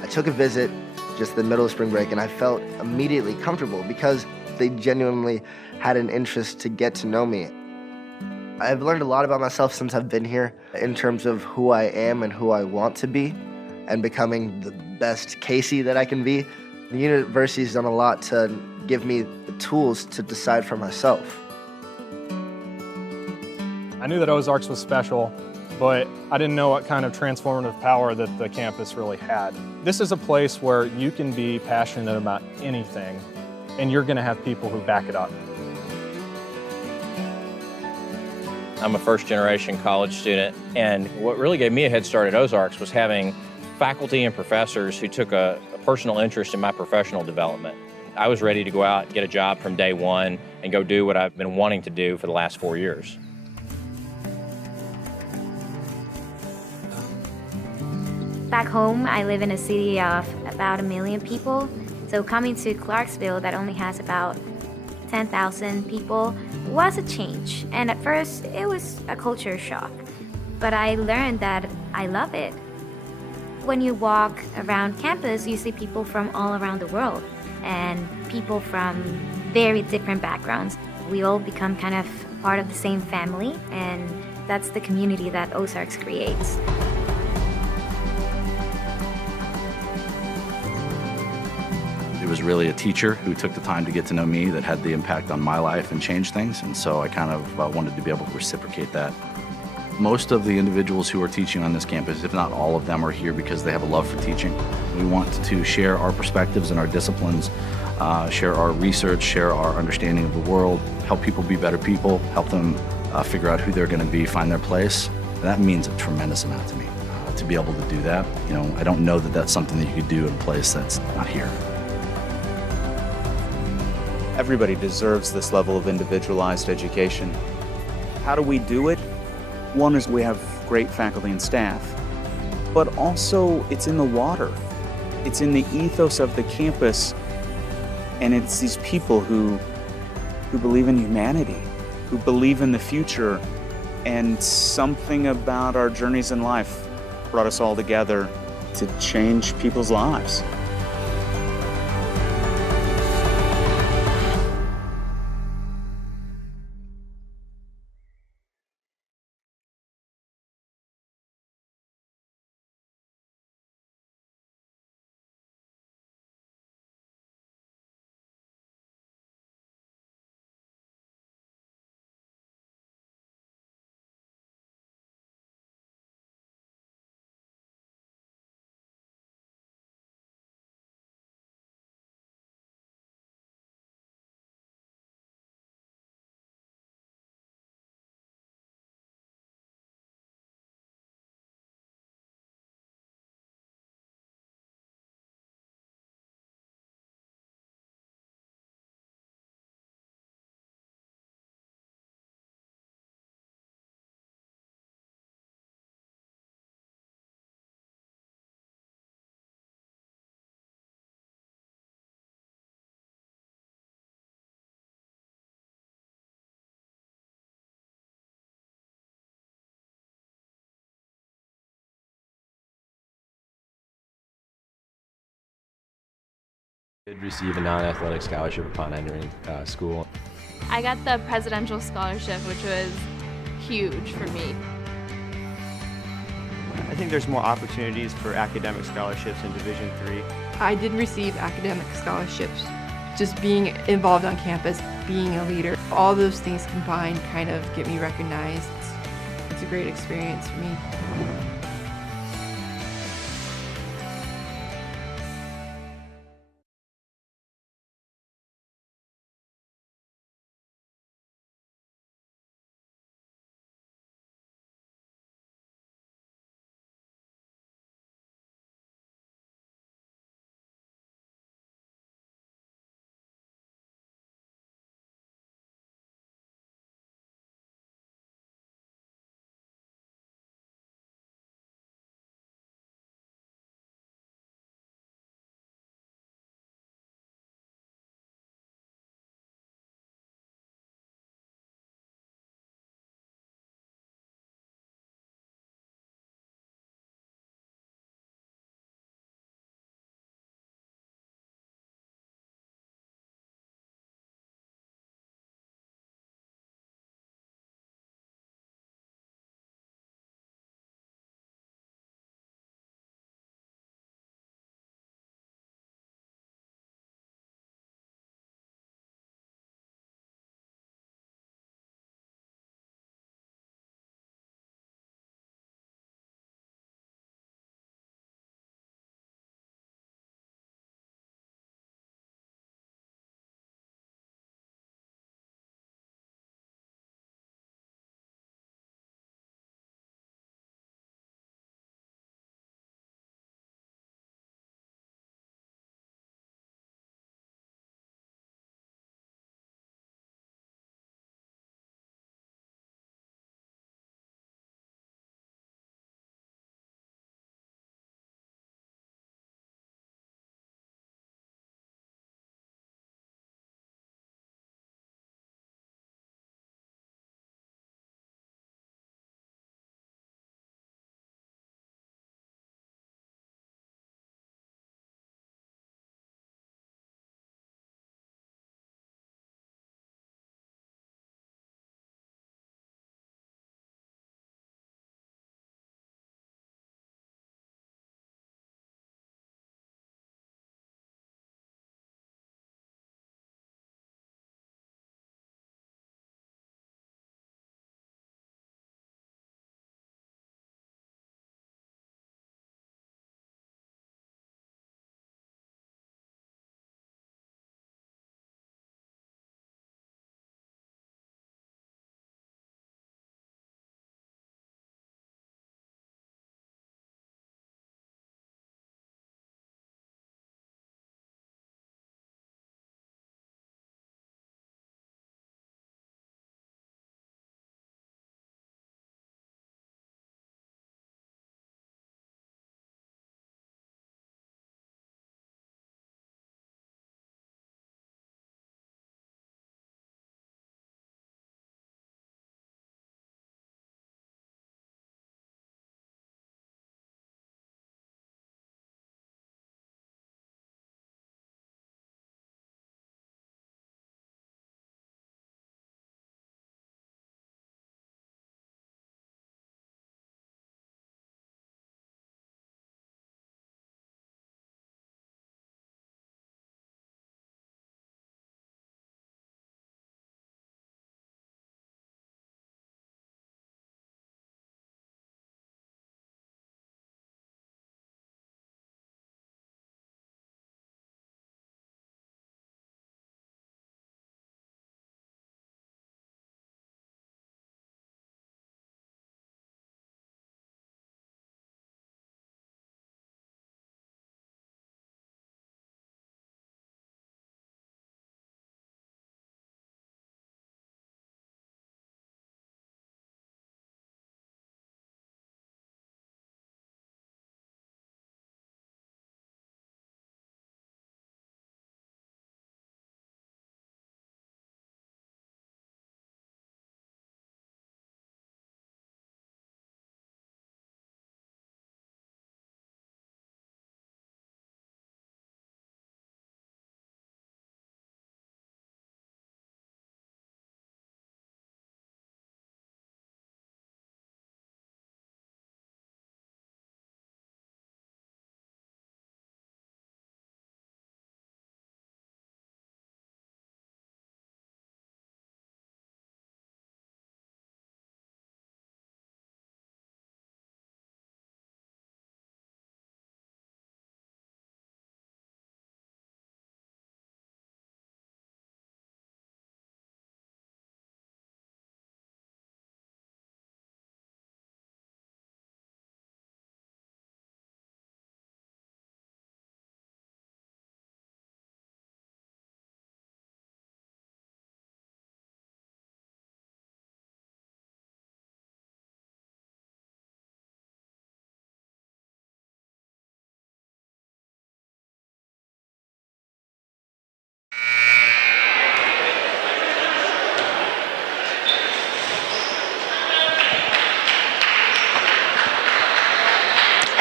I took a visit just in the middle of spring break, and I felt immediately comfortable because they genuinely had an interest to get to know me. I've learned a lot about myself since I've been here in terms of who I am and who I want to be, and becoming the best Casey that I can be. The university's done a lot to give me the tools to decide for myself. I knew that Ozarks was special, but I didn't know what kind of transformative power that the campus really had. This is a place where you can be passionate about anything, and you're gonna have people who back it up. I'm a first-generation college student, and what really gave me a head start at Ozarks was having faculty and professors who took a personal interest in my professional development. I was ready to go out and get a job from day one and go do what I've been wanting to do for the last 4 years. Back home, I live in a city of about 1 million people. So coming to Clarksville that only has about 10,000 people was a change. And at first, it was a culture shock. But I learned that I love it. When you walk around campus, you see people from all around the world and people from very different backgrounds. We all become kind of part of the same family, and that's the community that Ozarks creates. It was really a teacher who took the time to get to know me that had the impact on my life and changed things, and so I kind of wanted to be able to reciprocate that. Most of the individuals who are teaching on this campus, if not all of them, are here because they have a love for teaching. We want to share our perspectives and our disciplines, share our research, share our understanding of the world, help people be better people, help them figure out who they're going to be, find their place. And that means a tremendous amount to me. To be able to do that, I don't know that that's something that you could do in a place that's not here. Everybody deserves this level of individualized education. How do we do it? One is we have great faculty and staff, but also it's in the water. It's in the ethos of the campus, and it's these people who believe in humanity, who believe in the future, and something about our journeys in life brought us all together to change people's lives. I did receive a non-athletic scholarship upon entering school. I got the presidential scholarship, which was huge for me. I think there's more opportunities for academic scholarships in Division III. I did receive academic scholarships. Just being involved on campus, being a leader, all those things combined kind of get me recognized. It's a great experience for me.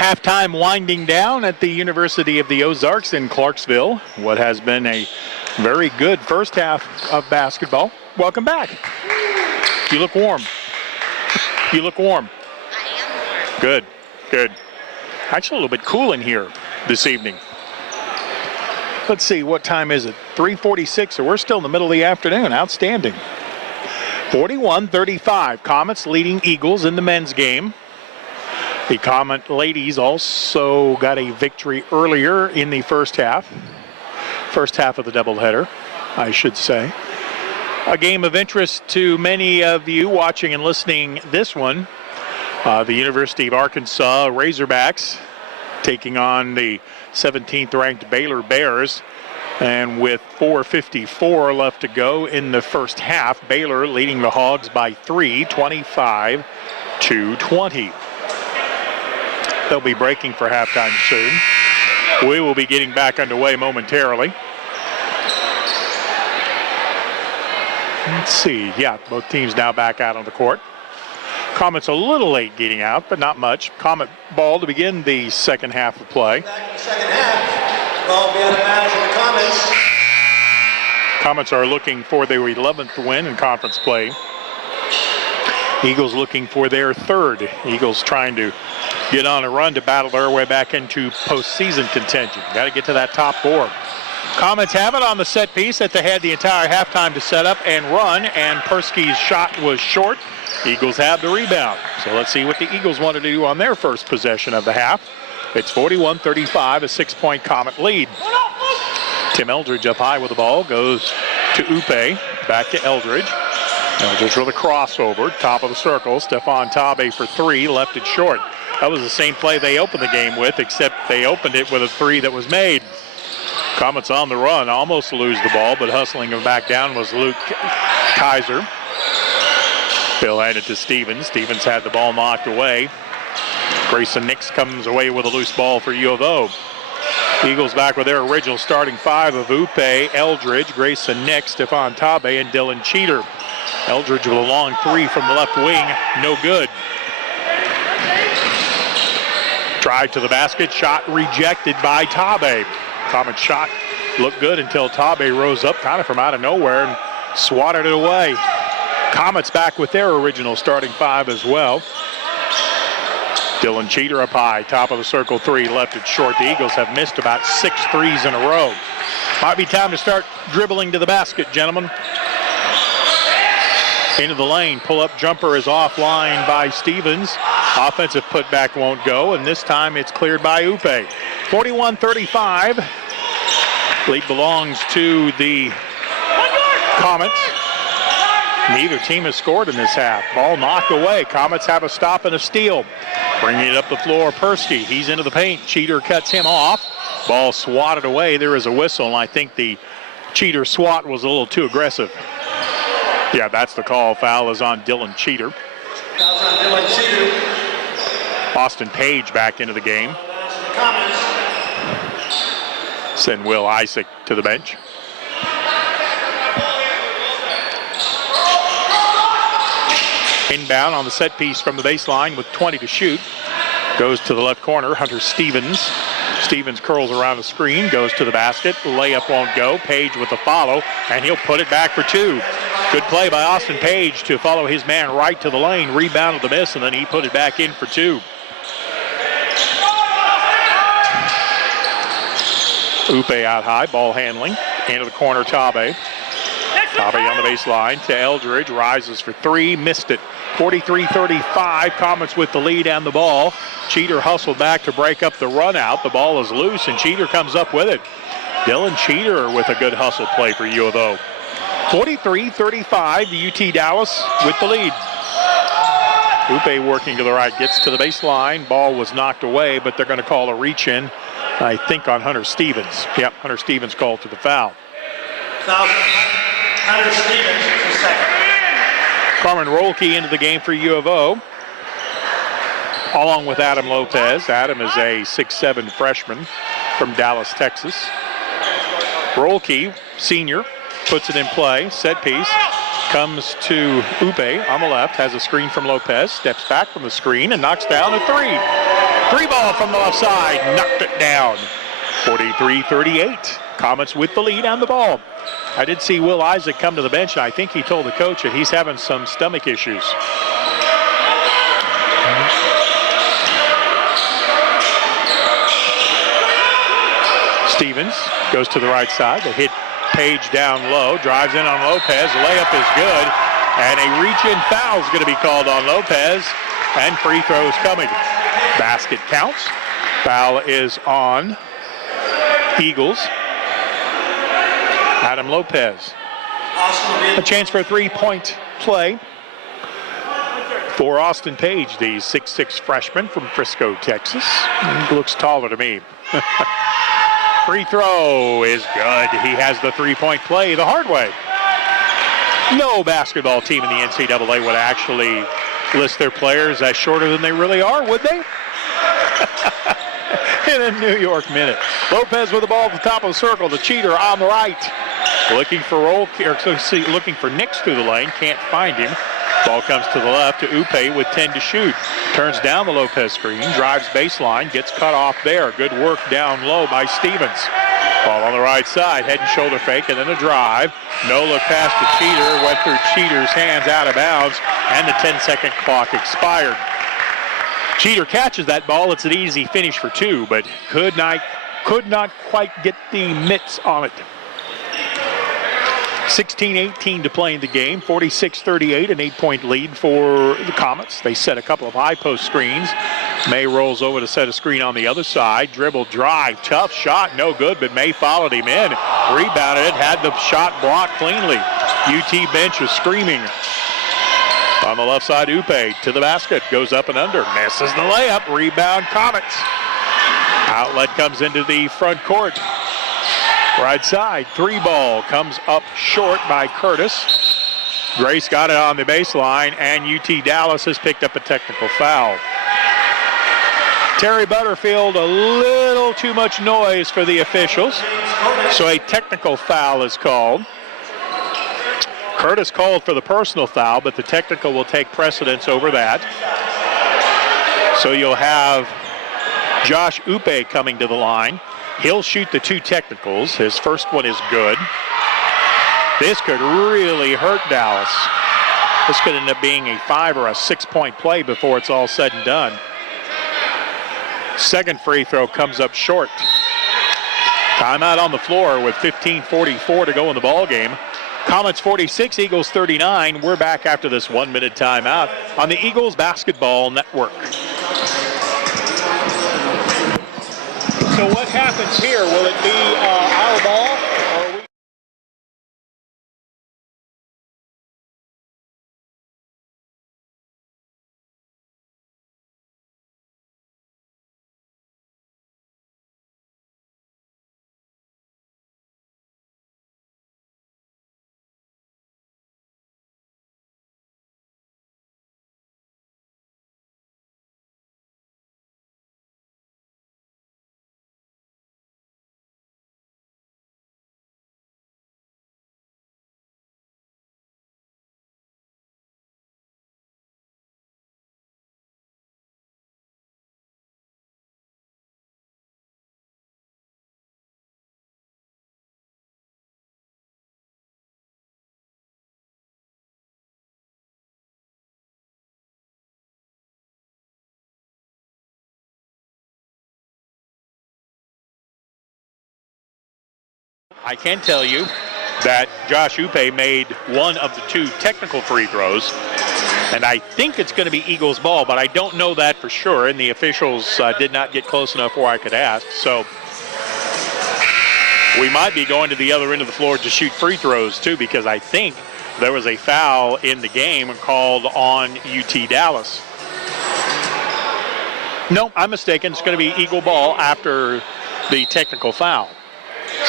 Halftime winding down at the University of the Ozarks in Clarksville. What has been a very good first half of basketball. Welcome back. You look warm. You look warm. Good, good. Actually, a little bit cool in here this evening. Let's see, what time is it? 3:46, so we're still in the middle of the afternoon. Outstanding. 41-35. Comets leading Eagles in the men's game. The Comet ladies also got a victory earlier in the first half. First half of the doubleheader, I should say. A game of interest to many of you watching and listening this one. The University of Arkansas Razorbacks taking on the 17th ranked Baylor Bears. And with 4:54 left to go in the first half, Baylor leading the Hogs by 3, 25-20. They'll be breaking for halftime soon. We will be getting back underway momentarily. Let's see. Yeah, both teams now back out on the court. Comets a little late getting out, but not much. Comet ball to begin the second half of play. Back in the second half. Ball will be out of bounds for the Comets. Comets are looking for their 11th win in conference play. Eagles looking for their third. Eagles trying to get on a run to battle their way back into postseason contention. Got to get to that top four. Comets have it on the set piece that they had the entire halftime to set up and run, and Persky's shot was short. Eagles have the rebound. So let's see what the Eagles wanted to do on their first possession of the half. It's 41-35, a 6-point Comet lead. Tim Eldridge up high with the ball, goes to Upe, back to Eldridge. Eldridge with a crossover, top of the circle. Stephon Tabe for three, left it short. That was the same play they opened the game with, except they opened it with a three that was made. Comets on the run, almost lose the ball, but hustling him back down was Luke Kaiser. Bill handed to Stevens. Stevens had the ball knocked away. Grayson Nix comes away with a loose ball for U of O. Eagles back with their original starting five of Upe, Eldridge, Grayson Nix, Stephon Tabe, and Dylan Cheater. Eldridge with a long three from the left wing, no good. Drive to the basket, shot rejected by Tabe. Comet shot looked good until Tabe rose up kind of from out of nowhere and swatted it away. Comets back with their original starting five as well. Dylan Cheater up high, top of the circle three, left it short. The Eagles have missed about 6 threes in a row. Might be time to start dribbling to the basket, gentlemen. Into the lane, pull-up jumper is offline by Stevens. Offensive putback won't go, and this time it's cleared by Upe. 41-35. Lead belongs to the Comets. Neither team has scored in this half. Ball knocked away. Comets have a stop and a steal. Bringing it up the floor, Persky. He's into the paint. Cheater cuts him off. Ball swatted away. There is a whistle, and I think the Cheater swat was a little too aggressive. Yeah, that's the call. Foul is on Dylan Cheater. Foul's on Dylan Cheater. Austin Page back into the game. Send Will Isaac to the bench. Inbound on the set piece from the baseline with 20 to shoot. Goes to the left corner, Hunter Stevens. Stevens curls around the screen, goes to the basket. Layup won't go. Page with the follow, and he'll put it back for two. Good play by Austin Page to follow his man right to the lane. Rebounded the miss, and then he put it back in for two. Upe out high, ball handling. Into the corner, Tabe. Tabe on the baseline to Eldridge, rises for three, missed it. 43-35, Comets with the lead and the ball. Cheater hustled back to break up the run out. The ball is loose, and Cheater comes up with it. Dylan Cheater with a good hustle play for U of O. 43-35, the UT Dallas with the lead. Upe working to the right, gets to the baseline. Ball was knocked away, but they're going to call a reach in, I think, on Hunter Stevens. Yep, Hunter Stevens called for the foul. Foul. Hunter Stevens is the second. Carmen Rolke into the game for U of O, along with Adam Lopez. Adam is a 6'7" freshman from Dallas, Texas. Rolke, senior, puts it in play. Set piece. Comes to Upe on the left, has a screen from Lopez, steps back from the screen and knocks down a three. Three ball from the left side, knocked it down. 43-38. Comets with the lead on the ball. I did see Will Isaac come to the bench, and I think he told the coach that he's having some stomach issues. Stevens goes to the right side. They hit Page down low, drives in on Lopez. The layup is good, and a reach-in foul is going to be called on Lopez, and free throws coming. Basket counts. Foul is on Eagles. Adam Lopez. A chance for a three-point play for Austin Page, the 6'6" freshman from Frisco, Texas. He looks taller to me. Free throw is good. He has the three-point play the hard way. No basketball team in the NCAA would actually list their players as shorter than they really are, would they? In a New York minute. Lopez with the ball at the top of the circle. The cheater on the right. Looking for looking for Nix through the lane. Can't find him. Ball comes to the left to Upe with 10 to shoot. Turns down the Lopez screen. Drives baseline. Gets cut off there. Good work down low by Stevens. Ball on the right side. Head and shoulder fake and then a drive. No look past the cheater. Went through Cheater's hands out of bounds. And the 10-second clock expired. Cheater catches that ball. It's an easy finish for two, but could not quite get the mitts on it. 16-18 to play in the game. 46-38, an 8-point lead for the Comets. They set a couple of high post screens. May rolls over to set a screen on the other side. Dribble drive, tough shot, no good, but May followed him in. Rebounded it, had the shot blocked cleanly. UT bench is screaming. On the left side, Upe to the basket, goes up and under, misses the layup, rebound Comets. Outlet comes into the front court. Right side, three ball comes up short by Curtis. Grace got it on the baseline, and UT Dallas has picked up a technical foul. Terry Butterfield, a little too much noise for the officials, so a technical foul is called. Curtis called for the personal foul, but the technical will take precedence over that. So you'll have Josh Upe coming to the line. He'll shoot the two technicals. His first one is good. This could really hurt Dallas. This could end up being a 5 or a 6-point play before it's all said and done. Second free throw comes up short. Timeout on the floor with 15:44 to go in the ball game. Comets 46, Eagles 39. We're back after this 1-minute timeout on the Eagles Basketball Network. So what happens here? Will it be our ball? Or I can tell you that Josh Upe made one of the two technical free throws, and I think it's going to be Eagles ball, but I don't know that for sure, and the officials did not get close enough where I could ask, so we might be going to the other end of the floor to shoot free throws too, because I think there was a foul in the game called on UT Dallas. No, I'm mistaken. It's going to be Eagle ball after the technical foul.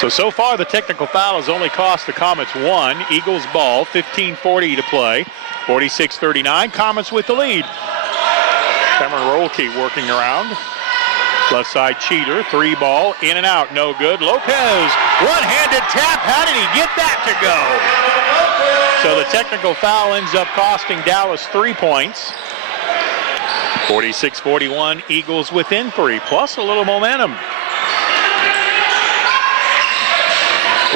So far the technical foul has only cost the Comets one. Eagles ball, 15:40 to play. 46-39, Comets with the lead. Cameron Rolke working around. Left side cheater, three ball, in and out, no good. Lopez, one-handed tap, how did he get that to go? So the technical foul ends up costing Dallas 3 points. 46-41, Eagles within 3, plus a little momentum.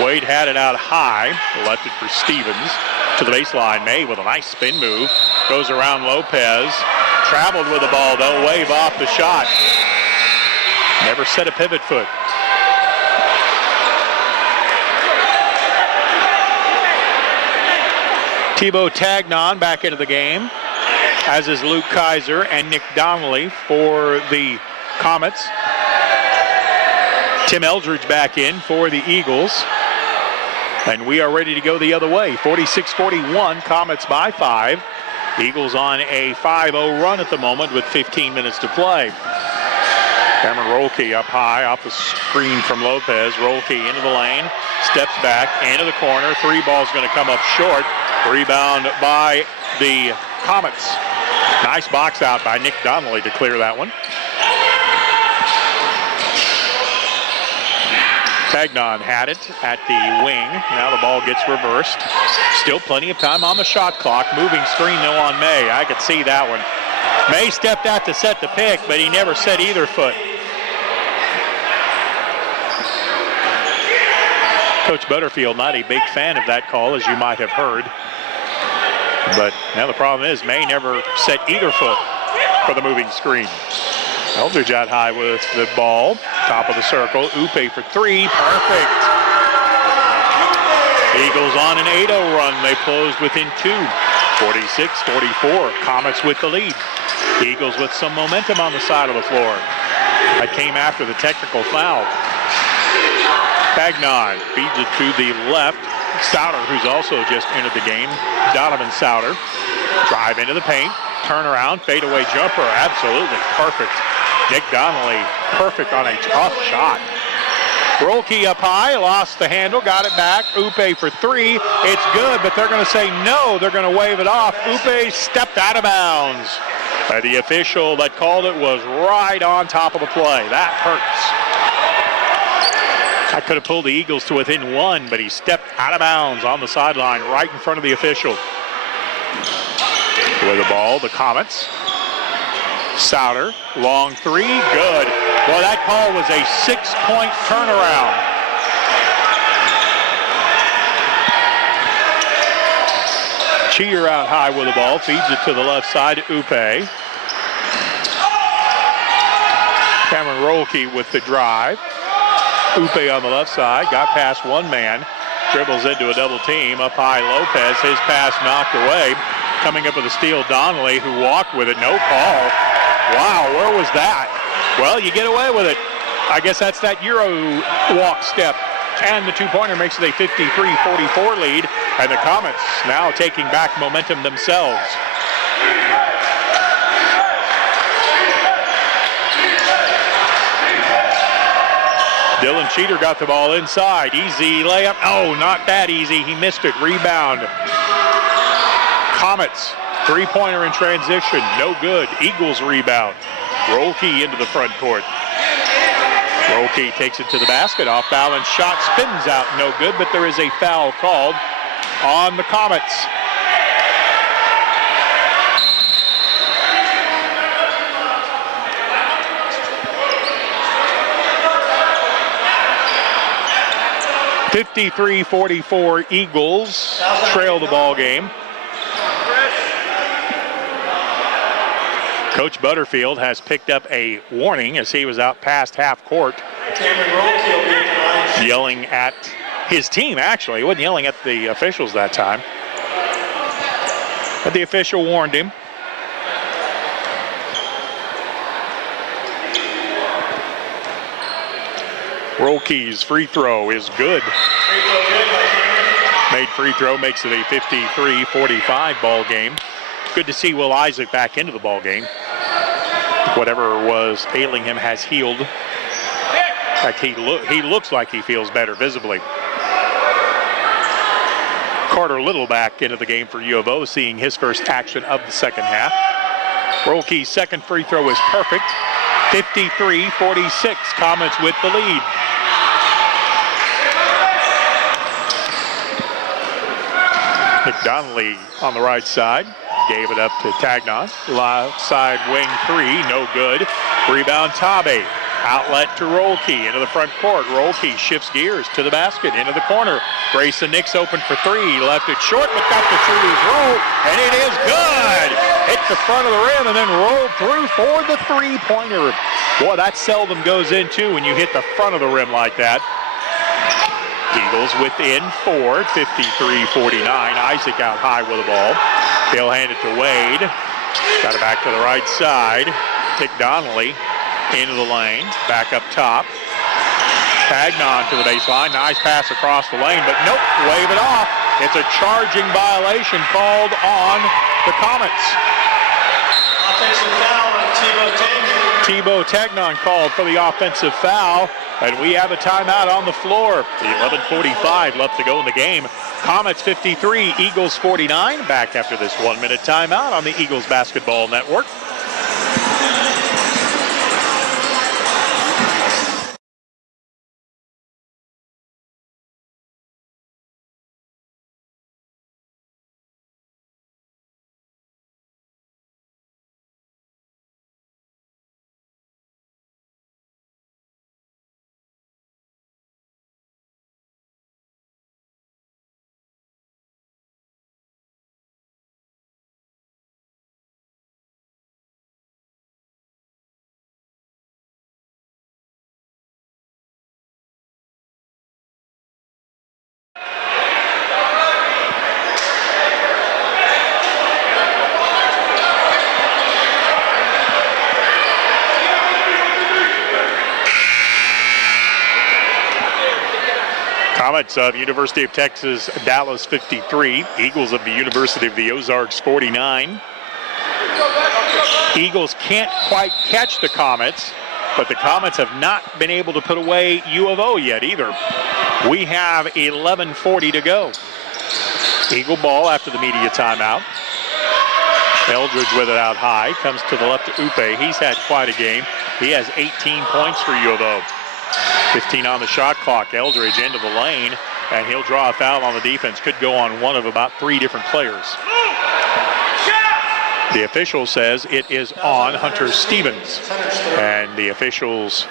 Wade had it out high, left it for Stevens. To the baseline, May with a nice spin move. Goes around Lopez. Traveled with the ball, though, wave off the shot. Never set a pivot foot. Thibaut Tagnon back into the game, as is Luke Kaiser and Nick Donnelly for the Comets. Tim Eldridge back in for the Eagles. And we are ready to go the other way. 46-41, Comets by 5. Eagles on a 5-0 run at the moment with 15 minutes to play. Cameron Rolke up high off the screen from Lopez. Rolke into the lane, steps back into the corner. 3 ball's going to come up short. Rebound by the Comets. Nice box out by Nick Donnelly to clear that one. Tagnon had it at the wing. Now the ball gets reversed. Still plenty of time on the shot clock. Moving screen though on May. I could see that one. May stepped out to set the pick, but he never set either foot. Coach Butterfield not a big fan of that call, as you might have heard. But now the problem is May never set either foot for the moving screen. Eldridge out high with the ball. Top of the circle. Upe for 3. Perfect. Eagles on an 8-0 run. They closed within 2. 46-44. Comets with the lead. Eagles with some momentum on the side of the floor. That came after the technical foul. Tagnon feeds it to the left. Souter, who's also just entered the game. Donovan Souter. Drive into the paint. Turn around. Fadeaway jumper. Absolutely perfect. Nick Donnelly, perfect on a tough shot. Rolke up high, lost the handle, got it back. Upe for 3. It's good, but they're going to say no. They're going to wave it off. Upe stepped out of bounds. The official that called it was right on top of the play. That hurts. I could have pulled the Eagles to within 1, but he stepped out of bounds on the sideline right in front of the official. With the ball, the Comets. Souter, long 3, good. Well, that call was a 6-point turnaround. Cheer out high with the ball, feeds it to the left side, Upe. Cameron Rolke with the drive. Upe on the left side, got past one man, dribbles into a double team, up high Lopez, his pass knocked away. Coming up with a steal, Donnelly, who walked with it, no call. Wow, where was that? Well, you get away with it. I guess that's that Euro walk step. And the 2-pointer makes it a 53-44 lead. And the Comets now taking back momentum themselves. Dylan Cheater got the ball inside. Easy layup. Oh, not that easy. He missed it. Rebound. Comets, 3-pointer in transition, no good. Eagles rebound. Rolke into the front court. Rolke takes it to the basket, off balance shot, spins out, no good, but there is a foul called on the Comets. (53-44) Eagles trail the ball game. Coach Butterfield has picked up a warning as he was out past half court. Yelling at his team, actually. He wasn't yelling at the officials that time. But the official warned him. Rolke's free throw is good. Made free throw makes it a 53-45 ball game. Good to see Will Isaac back into the ball game. Whatever was ailing him has healed. In fact, he looks like he feels better visibly. Carter Little back into the game for U of O, seeing his first action of the second half. Rolke's second free throw is perfect. 53-46, Comets with the lead. Nick Donnelly on the right side. Gave it up to Tagnon. Left side wing 3, no good. Rebound Tabe. Outlet to Rolke into the front court. Rolke shifts gears to the basket, into the corner. Grayson Nix open for 3. Left it short, but got the shooter's roll, and it is good. Hit the front of the rim and then rolled through for the three-pointer. Boy, that seldom goes in, too, when you hit the front of the rim like that. Eagles within 4, 53-49. Isaac out high with the ball. He'll hand it to Wade. Got it back to the right side. Dick Donnelly into the lane. Back up top. Tagnon to the baseline. Nice pass across the lane, but nope, wave it off. It's a charging violation called on the Comets. Offensive foul on Thibaut Tagnon called for the offensive foul, and we have a timeout on the floor. 11:45 left to go in the game. Comets 53, Eagles 49. Back after this 1-minute timeout on the Eagles Basketball Network. Comets of University of Texas, Dallas 53. Eagles of the University of the Ozarks 49. Eagles can't quite catch the Comets, but the Comets have not been able to put away U of O yet either. We have 11:40 to go. Eagle ball after the media timeout. Eldridge with it out high. Comes to the left to Upe. He's had quite a game. He has 18 points for U of O. 15 on the shot clock. Eldridge into the lane, and he'll draw a foul on the defense. Could go on one of about 3 different players. The official says it is on Hunter Stevens, and the official's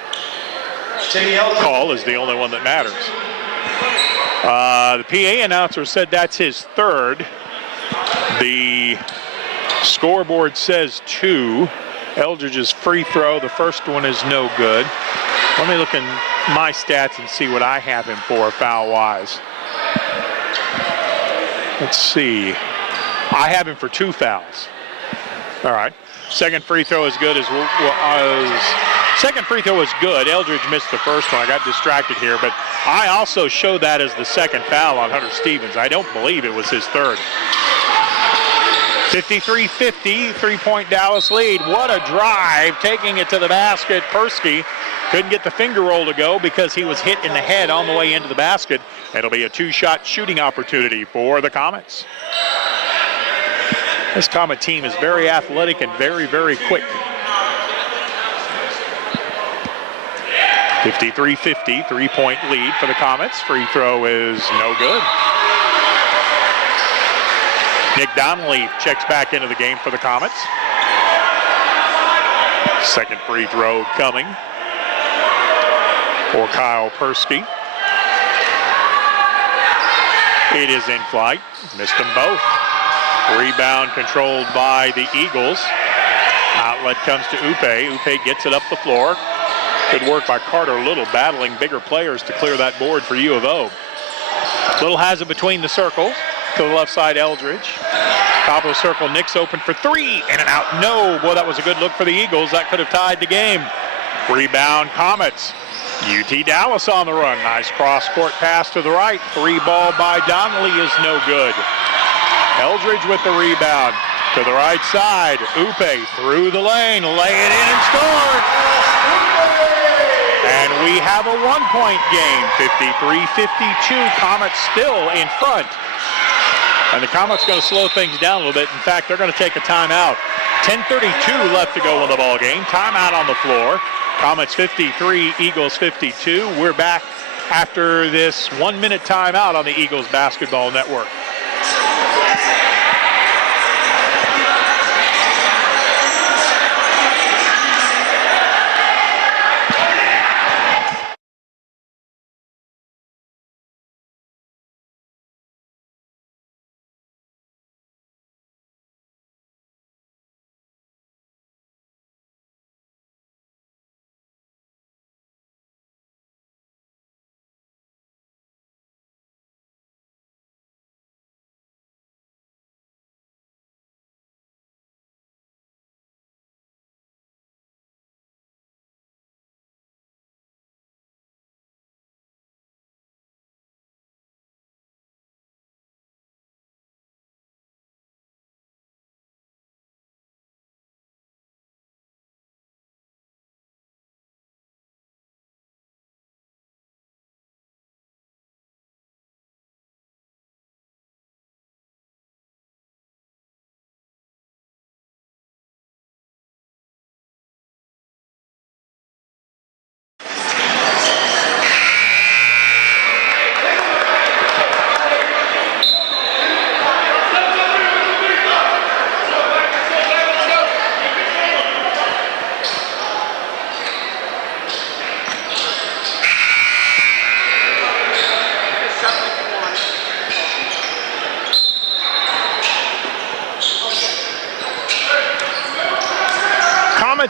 call is the only one that matters. The PA announcer said that's his third. The scoreboard says 2. Eldridge's free throw, the first one is no good. Let me look in my stats and see what I have him for foul-wise. Let's see. I have him for 2 fouls. All right. Second free throw is good second free throw was good. Eldridge missed the first one. I got distracted here, but I also showed that as the second foul on Hunter Stevens. I don't believe it was his third. 53-50, 3-point Dallas lead. What a drive, taking it to the basket. Persky couldn't get the finger roll to go because he was hit in the head on the way into the basket. It'll be a 2-shot shooting opportunity for the Comets. This Comet team is very athletic and very, very quick. 53-50, 3-point lead for the Comets. Free throw is no good. Nick Donnelly checks back into the game for the Comets. Second free throw coming for Kyle Persky. It is in flight. Missed them both. Rebound controlled by the Eagles. Outlet comes to Upe. Upe gets it up the floor. Good work by Carter Little, battling bigger players to clear that board for U of O. Little has it between the circles. To the left side, Eldridge. Top of the circle, Nix open for 3. In and out, no. Boy, that was a good look for the Eagles. That could have tied the game. Rebound, Comets. UT Dallas on the run. Nice cross-court pass to the right. 3 ball by Donnelly is no good. Eldridge with the rebound. To the right side, Upe through the lane. Lay it in and score. And we have a 1-point game. 53-52. Comets still in front. And the Comets going to slow things down a little bit. In fact, they're going to take a timeout. 10:32 left to go in the ball game. Timeout on the floor. Comets 53, Eagles 52. We're back after this 1-minute timeout on the Eagles Basketball Network.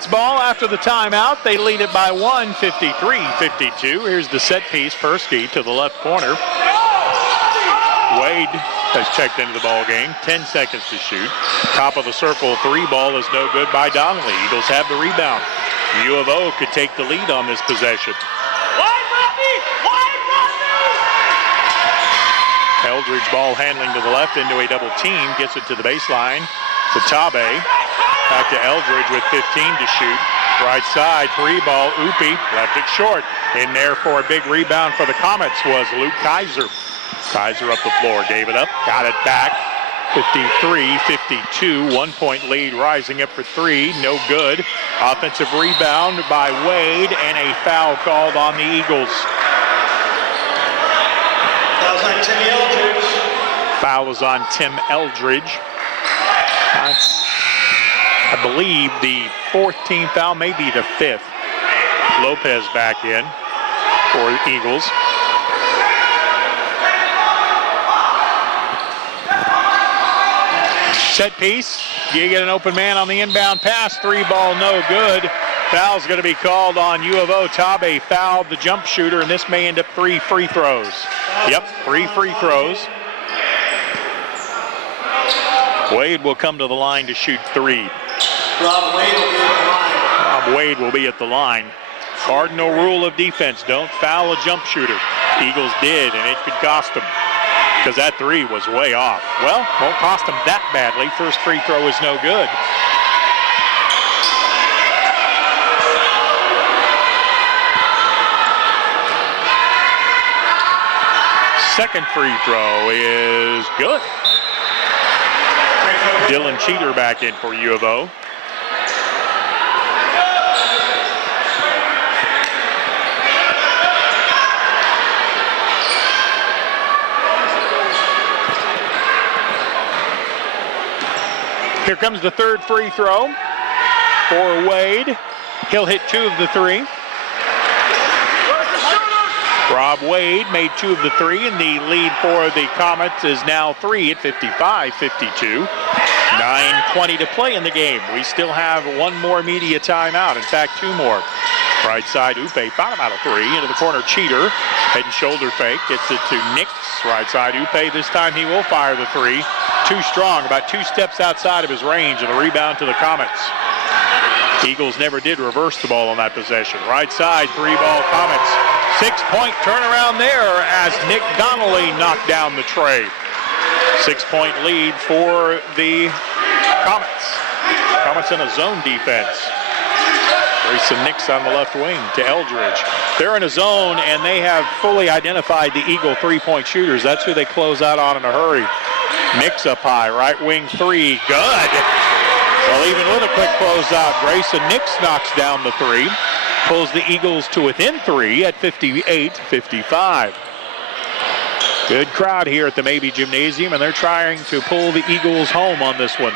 Comets ball after the timeout. They lead it by 1, 53-52. Here's the set piece. Persky to the left corner. Wade has checked into the ball game. 10 seconds to shoot. Top of the circle three ball is no good by Donnelly. Eagles have the rebound. U of O could take the lead on this possession. Eldridge ball handling to the left into a double team. Gets it to the baseline to Tabe. Back to Eldridge with 15 to shoot. Right side, three ball. Upi left it short. In there for a big rebound for the Comets was Luke Kaiser. Kaiser up the floor, gave it up, got it back. 53-52, 1 point lead, rising up for three, no good. Offensive rebound by Wade and a foul called on the Eagles. Foul is on Tim Eldridge. I believe the fourth team foul, maybe the fifth. Lopez back in for the Eagles. Set piece, you get an open man on the inbound pass, three ball no good. Foul's going to be called on U of O. Tabe fouled the jump shooter, and this may end up 3 free throws. Yep, 3 free throws. Wade will come to the line to shoot 3. Rob Wade will be at the line. Cardinal rule of defense, don't foul a jump shooter. Eagles did, and it could cost them, because that 3 was way off. Well, won't cost them that badly. First free throw is no good. Second free throw is good. Dylan Cheater back in for U of O. Here comes the third free throw for Wade. He'll hit 2 of the 3. Rob Wade made 2 of the 3, and the lead for the Comets is now 3 at 55-52. 9:20 to play in the game. We still have one more media timeout. In fact, 2 more. Right side, Upe found him out of 3. Into the corner, Cheater. Head and shoulder fake. Gets it to Nix. Right side, Upe. This time he will fire the 3. Too strong, about 2 steps outside of his range, and the rebound to the Comets. Eagles never did reverse the ball on that possession. Right side, 3-ball Comets. 6-point turnaround there as Nick Donnelly knocked down the tray. 6-point lead for the Comets. Comets in a zone defense. Grayson Nix on the left wing to Eldridge. They're in a zone, and they have fully identified the Eagle 3-point shooters. That's who they close out on in a hurry. Nix up high, right wing 3, good. Well, even with a quick closeout, Grayson Nix knocks down the 3. Pulls the Eagles to within 3 at 58-55. Good crowd here at the Mabee Gymnasium, and they're trying to pull the Eagles home on this one.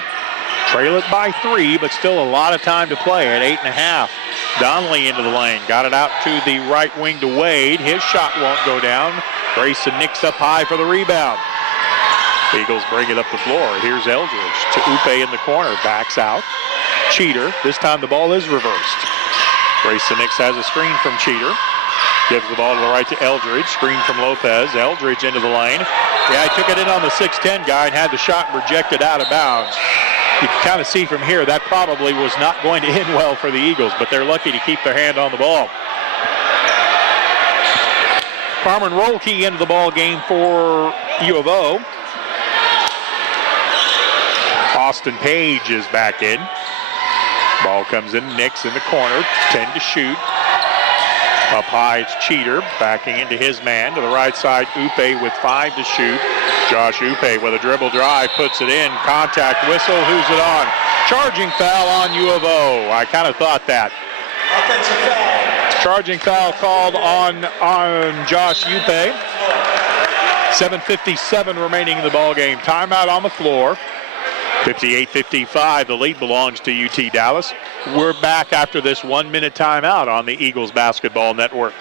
Trail it by 3, but still a lot of time to play at 8.5. Donnelly into the lane, got it out to the right wing to Wade. His shot won't go down. Grayson Nix up high for the rebound. Eagles bring it up the floor. Here's Eldridge to Upe in the corner. Backs out. Cheater. This time the ball is reversed. Grayson Nix has a screen from Cheater. Gives the ball to the right to Eldridge. Screen from Lopez. Eldridge into the lane. Yeah, he took it in on the 6'10 guy and had the shot rejected out of bounds. You can kind of see from here that probably was not going to end well for the Eagles, but they're lucky to keep their hand on the ball. Carmen Rolke into the ball game for U of O. Austin Page is back in. Ball comes in, Nix in the corner, 10 to shoot. Up high, it's Cheater, backing into his man. To the right side, Upe with 5 to shoot. Josh Upe with a dribble drive, puts it in. Contact whistle, who's it on? Charging foul on U of O. I kind of thought that. Offensive foul. Charging foul called on Josh Upe. 7:57 remaining in the ball game. Timeout on the floor. 58-55, the lead belongs to UT Dallas. We're back after this 1-minute timeout on the Eagles Basketball Network.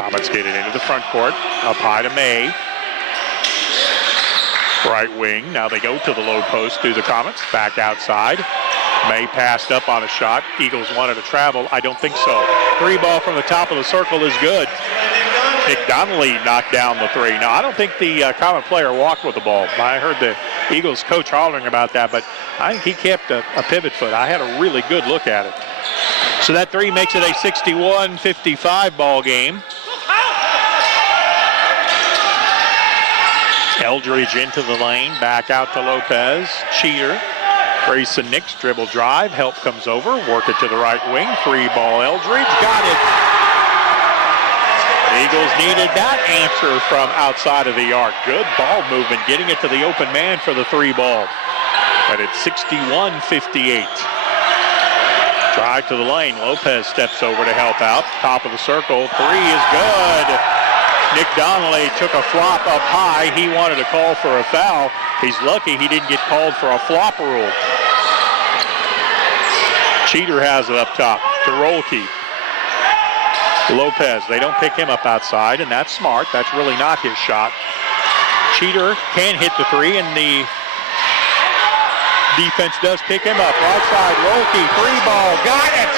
Comets get it into the front court. Up high to May. Right wing. Now they go to the low post through the Comets. Back outside. May passed up on a shot. Eagles wanted to travel. I don't think so. Three ball from the top of the circle is good. Nick Donnelly knocked down the three. Now, I don't think the Comet player walked with the ball. I heard the Eagles coach hollering about that, but I think he kept a pivot foot. I had a really good look at it. So that three makes it a 61-55 ball game. Eldridge into the lane, back out to Lopez. Cheater. Grayson Nix dribble drive. Help comes over. Work it to the right wing. Free ball Eldridge. Got it. Eagles needed that answer from outside of the arc. Good ball movement. Getting it to the open man for the three ball. But it's 61-58. Drive to the lane. Lopez steps over to help out. Top of the circle. Three is good. Nick Donnelly took a flop up high. He wanted to call for a foul. He's lucky he didn't get called for a flop rule. Cheater has it up top to Rolke. Lopez, they don't pick him up outside, and that's smart. That's really not his shot. Cheater can hit the three, and the defense does pick him up. Right side, Rolke, three ball, got it!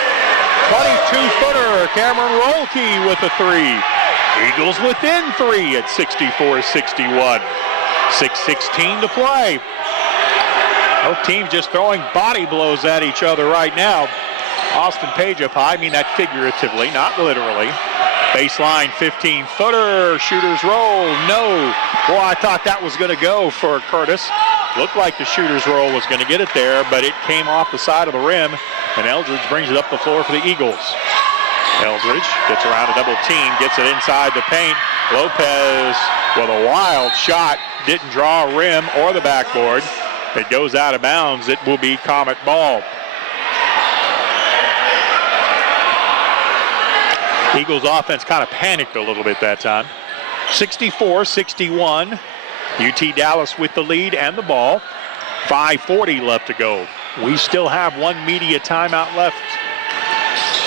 22-footer, Cameron Rolke with the three. Eagles within three at 64-61. 6:16 to play. Both teams just throwing body blows at each other right now. Austin Page up high, I mean that figuratively, not literally. Baseline 15-footer, shooter's roll, no. Boy, I thought that was going to go for Curtis. Looked like the shooter's roll was going to get it there, but it came off the side of the rim, and Eldridge brings it up the floor for the Eagles. Eldridge gets around a double team, gets it inside the paint. Lopez with a wild shot, didn't draw a rim or the backboard. It goes out of bounds. It will be Comet ball. Eagles offense kind of panicked a little bit that time. 64-61. UT Dallas with the lead and the ball. 5:40 left to go. We still have one media timeout left.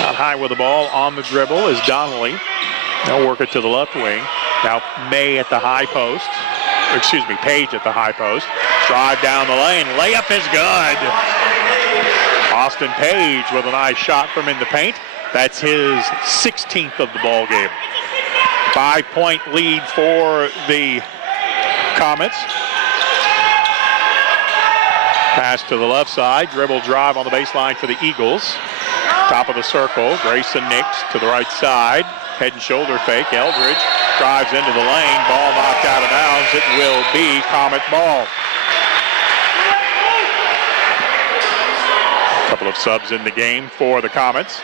Out high with the ball on the dribble is Donnelly. They'll work it to the left wing. Now May at the high post. Excuse me, Page at the high post. Drive down the lane. Layup is good. Austin Page with a nice shot from in the paint. That's his 16th of the ball game. 5-point lead for the Comets. Pass to the left side. Dribble drive on the baseline for the Eagles. Top of the circle. Grayson Nix to the right side. Head and shoulder fake. Eldridge drives into the lane. Ball knocked out of bounds. It will be Comet ball. A couple of subs in the game for the Comets.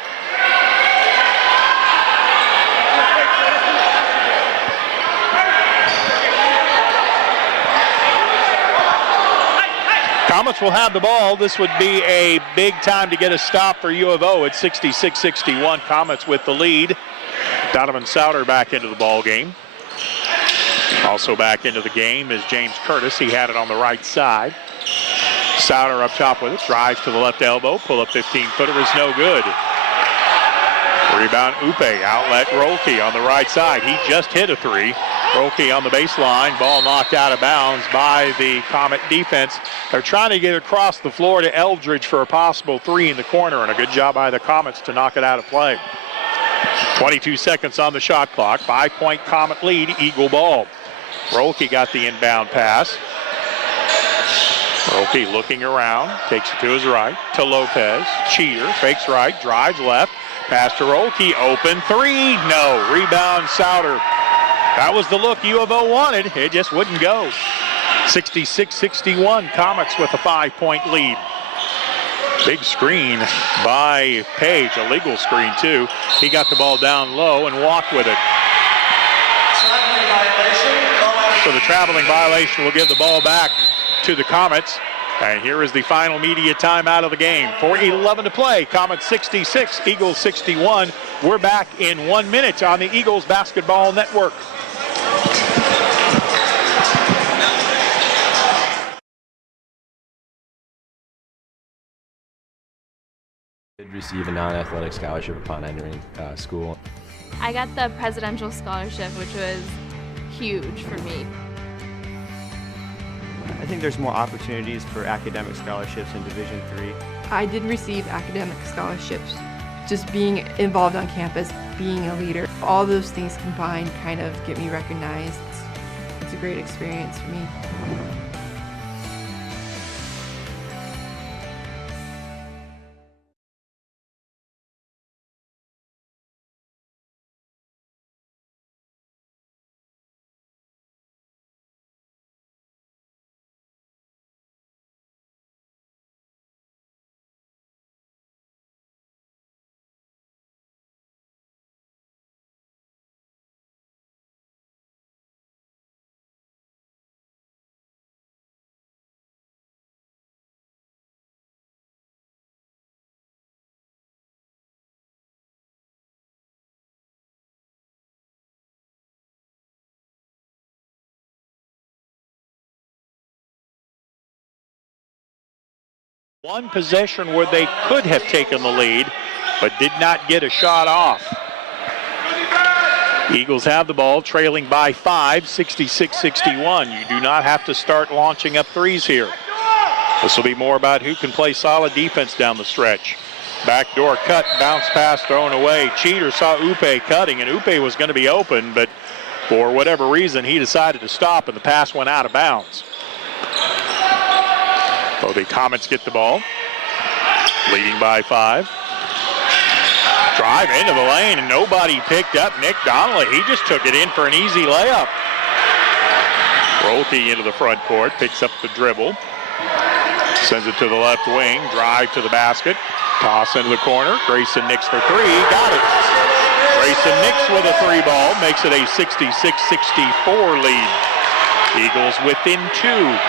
Comets will have the ball. This would be a big time to get a stop for U of O at 66-61. Comets with the lead. Donovan Souter back into the ball game. Also back into the game is James Curtis. He had it on the right side. Souter up top with it. Drives to the left elbow. Pull up 15-footer is no good. Rebound Upe. Outlet Rolke on the right side. He just hit a three. Rolke on the baseline. Ball knocked out of bounds by the Comet defense. They're trying to get across the floor to Eldridge for a possible three in the corner, and a good job by the Comets to knock it out of play. 22 seconds on the shot clock. 5-point Comet lead, Eagle ball. Rolke got the inbound pass. Rolke looking around, takes it to his right, to Lopez. Cheater, fakes right, drives left. Pass to Rolke, open three, no. Rebound Souter. That was the look U of O wanted. It just wouldn't go. 66-61, Comets with a 5-point lead. Big screen by Page, a legal screen too. He got the ball down low and walked with it. So the traveling violation will give the ball back to the Comets. And here is the final media timeout of the game. 4:11 to play. Comets 66, Eagles 61. We're back in 1 minute on the Eagles Basketball Network. Did receive a non-athletic scholarship upon entering school. I got the presidential scholarship, which was huge for me. I think there's more opportunities for academic scholarships in Division III. I did receive academic scholarships. Just being involved on campus, being a leader, all those things combined kind of get me recognized. It's a great experience for me. One possession where they could have taken the lead, but did not get a shot off. Eagles have the ball, trailing by 5, 66-61. You do not have to start launching up threes here. This will be more about who can play solid defense down the stretch. Backdoor cut, bounce pass thrown away. Cheater saw Upe cutting, and Upe was going to be open, but for whatever reason, he decided to stop, and the pass went out of bounds. So the Comets get the ball, leading by 5. Drive into the lane, and nobody picked up Nick Donnelly. He just took it in for an easy layup. Rolke into the front court, picks up the dribble, sends it to the left wing, drive to the basket, toss into the corner. Grayson Nix for 3, got it. Grayson Nix with a 3 ball, makes it a 66-64 lead. Eagles within 2.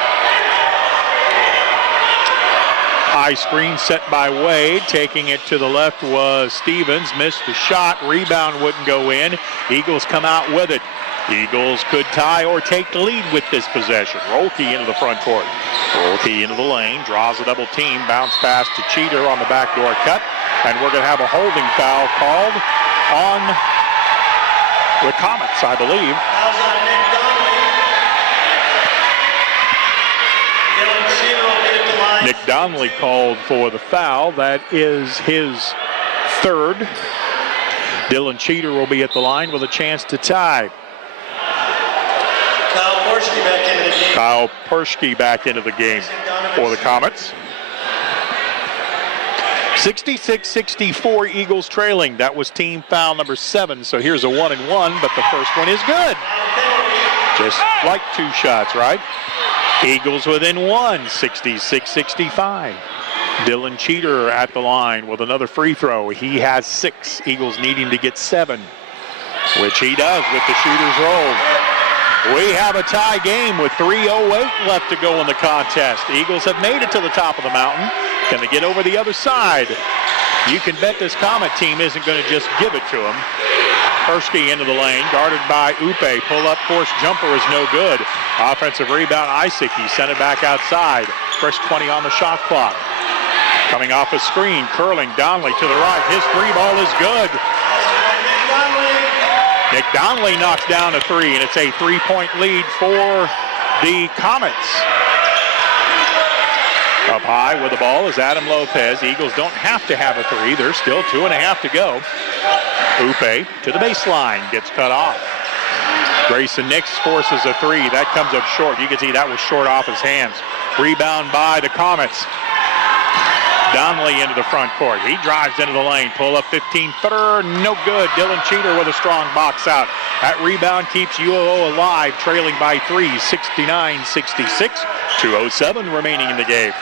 High screen set by Wade. Taking it to the left was Stevens. Missed the shot. Rebound wouldn't go in. Eagles come out with it. Eagles could tie or take the lead with this possession. Rolke into the front court. Rolke into the lane. Draws a double team. Bounce pass to Cheater on the backdoor cut. And we're going to have a holding foul called on the Comets, I believe. Nick Donnelly called for the foul. That is his 3rd. Dylan Cheater will be at the line with a chance to tie. Kyle Persky back into the game for the Comets. 66-64, Eagles trailing. That was team foul number 7. So here's a 1-and-1, but the first one is good. Just like 2 shots, right? Eagles within 1, 66-65. Dylan Cheater at the line with another free throw. He has 6. Eagles needing to get 7, which he does with the shooter's roll. We have a tie game with 3:08 left to go in the contest. The Eagles have made it to the top of the mountain. Can they get over the other side? You can bet this Comet team isn't going to just give it to them. Persky into the lane, guarded by Upe. Pull-up force jumper is no good. Offensive rebound, Isaac. He sent it back outside. Fresh 20 on the shot clock. Coming off a screen, curling, Donnelly to the right. His 3 ball is good. Nick Donnelly knocks down a 3, and it's a 3-point lead for the Comets. Up high with the ball is Adam Lopez. Eagles don't have to have a 3. There's still 2.5 to go. Upe to the baseline, gets cut off. Grayson Nix forces a 3. That comes up short. You can see that was short off his hands. Rebound by the Comets. Donnelly into the front court. He drives into the lane. Pull up 15-footer. No good. Dylan Cheater with a strong box out. That rebound keeps UOO alive, trailing by 3, 69-66. 2:07 remaining in the game.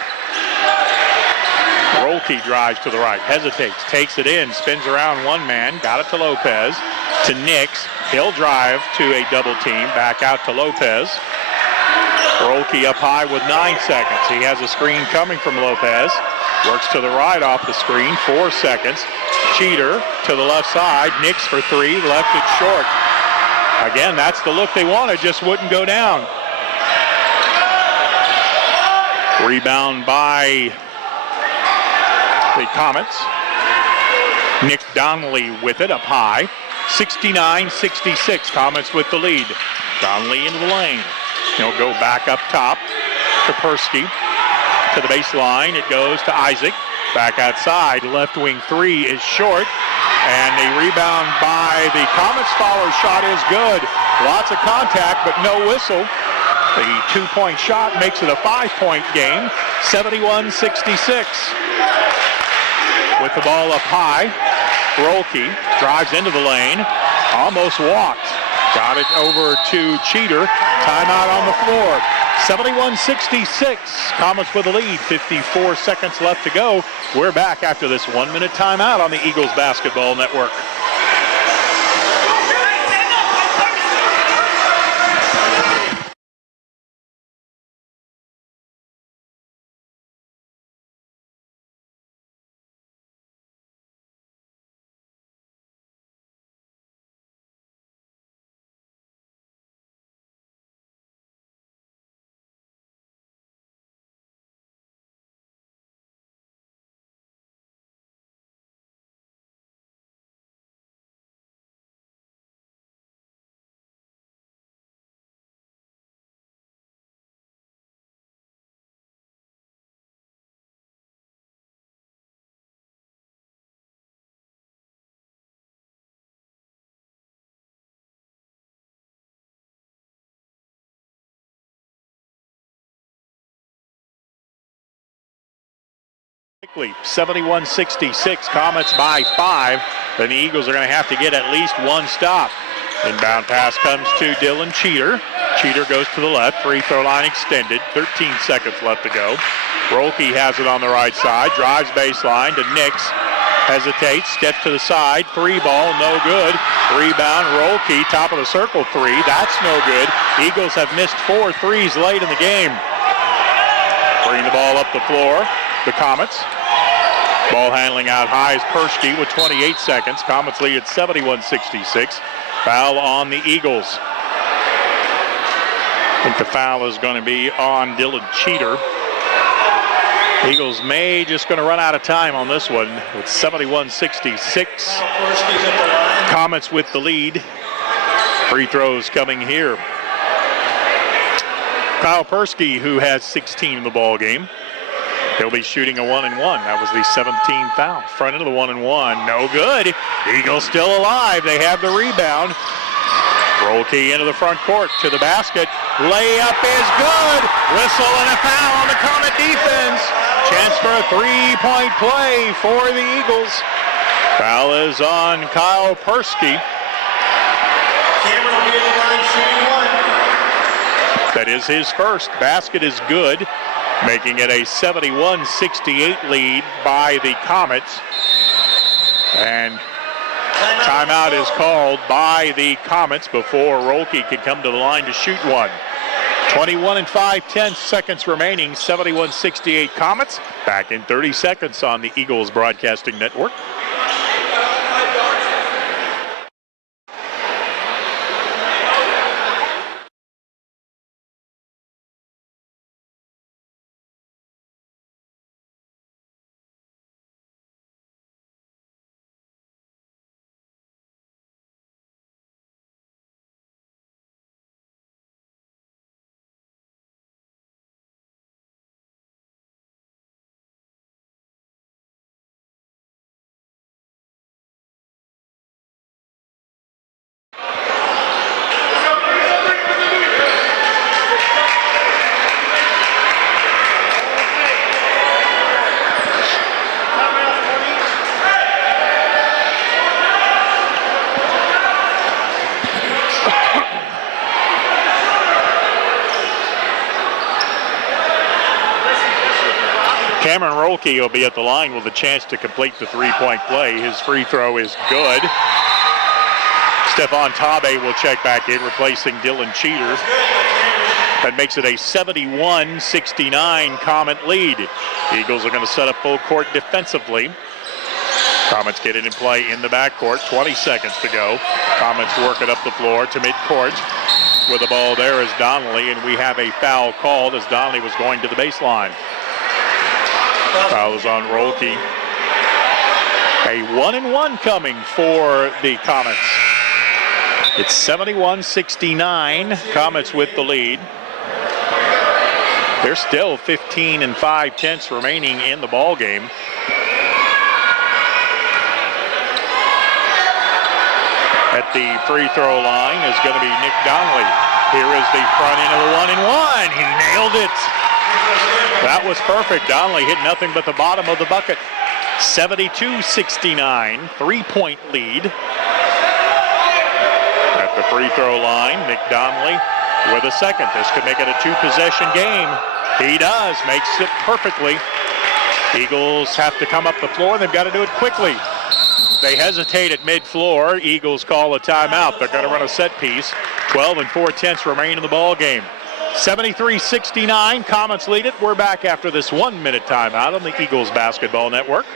Rolke drives to the right, hesitates, takes it in, spins around one man, got it to Lopez, to Nix. He'll drive to a double team, back out to Lopez. Rolke up high with 9 seconds. He has a screen coming from Lopez. Works to the right off the screen, 4 seconds. Cheater to the left side, Nix for 3, left it short. Again, that's the look they wanted, just wouldn't go down. Rebound by the Comets. Nick Donnelly with it up high. 69-66. Comets with the lead. Donnelly into the lane. He'll go back up top to Persky. To the baseline, it goes to Isaac. Back outside, left wing three is short. And the rebound by the Comets follow shot is good. Lots of contact, but no whistle. The 2-point shot makes it a 5-point game, 71-66. With the ball up high, Rolke drives into the lane, almost walked. Got it over to Cheater. Timeout on the floor. 71-66. Comets with the lead. 54 seconds left to go. We're back after this 1-minute timeout on the Eagles Basketball Network. Quickly, 71-66, Comets by 5. Then the Eagles are going to have to get at least one stop. Inbound pass comes to Dylan Cheater. Cheater goes to the left, free throw line extended, 13 seconds left to go. Rolke has it on the right side, drives baseline to Nix. Hesitates, steps to the side, three ball, no good. Rebound, Rolke, top of the circle three, that's no good. Eagles have missed 4 threes late in the game. Bring the ball up the floor. The Comets. Ball handling out high is Persky with 28 seconds. Comets lead at 71-66. Foul on the Eagles. I think the foul is going to be on Dylan Cheater. Eagles may just going to run out of time on this one with 71-66. Comets with the lead. Free throws coming here. Kyle Persky, who has 16 in the ball game. He'll be shooting a 1-and-1. That was the 17th foul. Front end of the 1-and-1. No good. Eagles still alive. They have the rebound. Rolke into the front court to the basket. Layup is good. Whistle and a foul on the Comet defense. Chance for a 3-point play for the Eagles. Foul is on Kyle Persky. Cameron will be in the line shooting one. That is his first. Basket is good, making it a 71-68 lead by the Comets. And timeout is called by the Comets before Rolke can come to the line to shoot one. 21 and 5/10 seconds remaining, 71-68 Comets. Back in 30 seconds on the Eagles Broadcasting Network. Cameron Rolke will be at the line with a chance to complete the 3-point play. His free throw is good. Stefan Tabe will check back in, replacing Dylan Cheater. That makes it a 71-69 Comet lead. The Eagles are going to set up full court defensively. Comets get it in play in the backcourt. 20 seconds to go. Comets work it up the floor to midcourt. With the ball there is Donnelly, and we have a foul called as Donnelly was going to the baseline. Foul is on Rolke. A 1-and-1 coming for the Comets. It's 71-69. Comets with the lead. There's still 15 5/10 remaining in the ball game. At the free throw line is going to be Nick Donnelly. Here is the front end of the 1-and-1. He nailed it. That was perfect. Donnelly hit nothing but the bottom of the bucket. 72-69, 3-point lead. At the free throw line, Nick Donnelly with a second. This could make it a two-possession game. He does, makes it perfectly. Eagles have to come up the floor, and they've got to do it quickly. They hesitate at mid-floor. Eagles call a timeout. They're going to run a set piece. 12 4/10 remain in the ball game. 73-69, Comets lead it. We're back after this 1-minute timeout on the Eagles Basketball Network.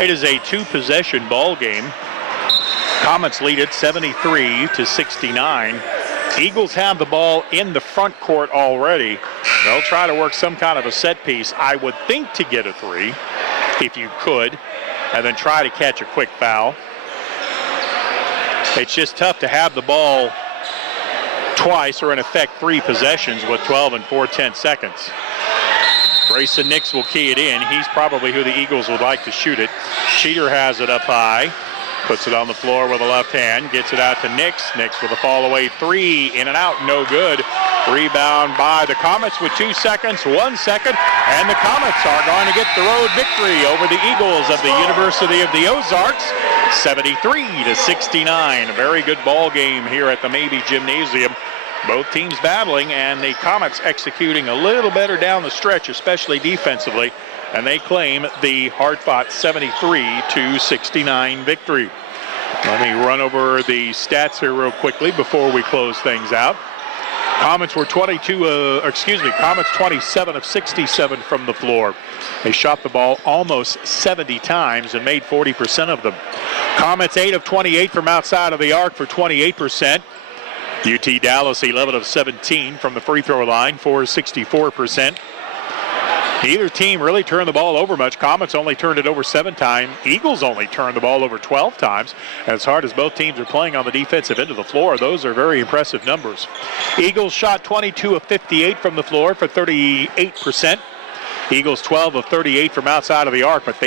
It is a two-possession ball game. Comets lead it 73-69. Eagles have the ball in the front court already. They'll try to work some kind of a set piece, I would think, to get a three, if you could, and then try to catch a quick foul. It's just tough to have the ball twice, or in effect 3 possessions, with 12 4/10 seconds. Grayson Nix will key it in. He's probably who the Eagles would like to shoot it. Cheater has it up high. Puts it on the floor with a left hand. Gets it out to Nix. Nix with a fall away three. In and out. No good. Rebound by the Comets with 2 seconds. 1 second. And the Comets are going to get the road victory over the Eagles of the University of the Ozarks. 73-69. A very good ball game here at the Mabee Gymnasium. Both teams battling, and the Comets executing a little better down the stretch, especially defensively, and they claim the hard-fought 73-69 victory. Let me run over the stats here real quickly before we close things out. Comets were Comets 27 of 67 from the floor. They shot the ball almost 70 times and made 40% of them. Comets 8 of 28 from outside of the arc for 28%. UT Dallas 11 of 17 from the free throw line for 64%. Neither team really turned the ball over much. Comets only turned it over 7 times. Eagles only turned the ball over 12 times. As hard as both teams are playing on the defensive end of the floor, those are very impressive numbers. Eagles shot 22 of 58 from the floor for 38%. Eagles 12 of 38 from outside of the arc, but they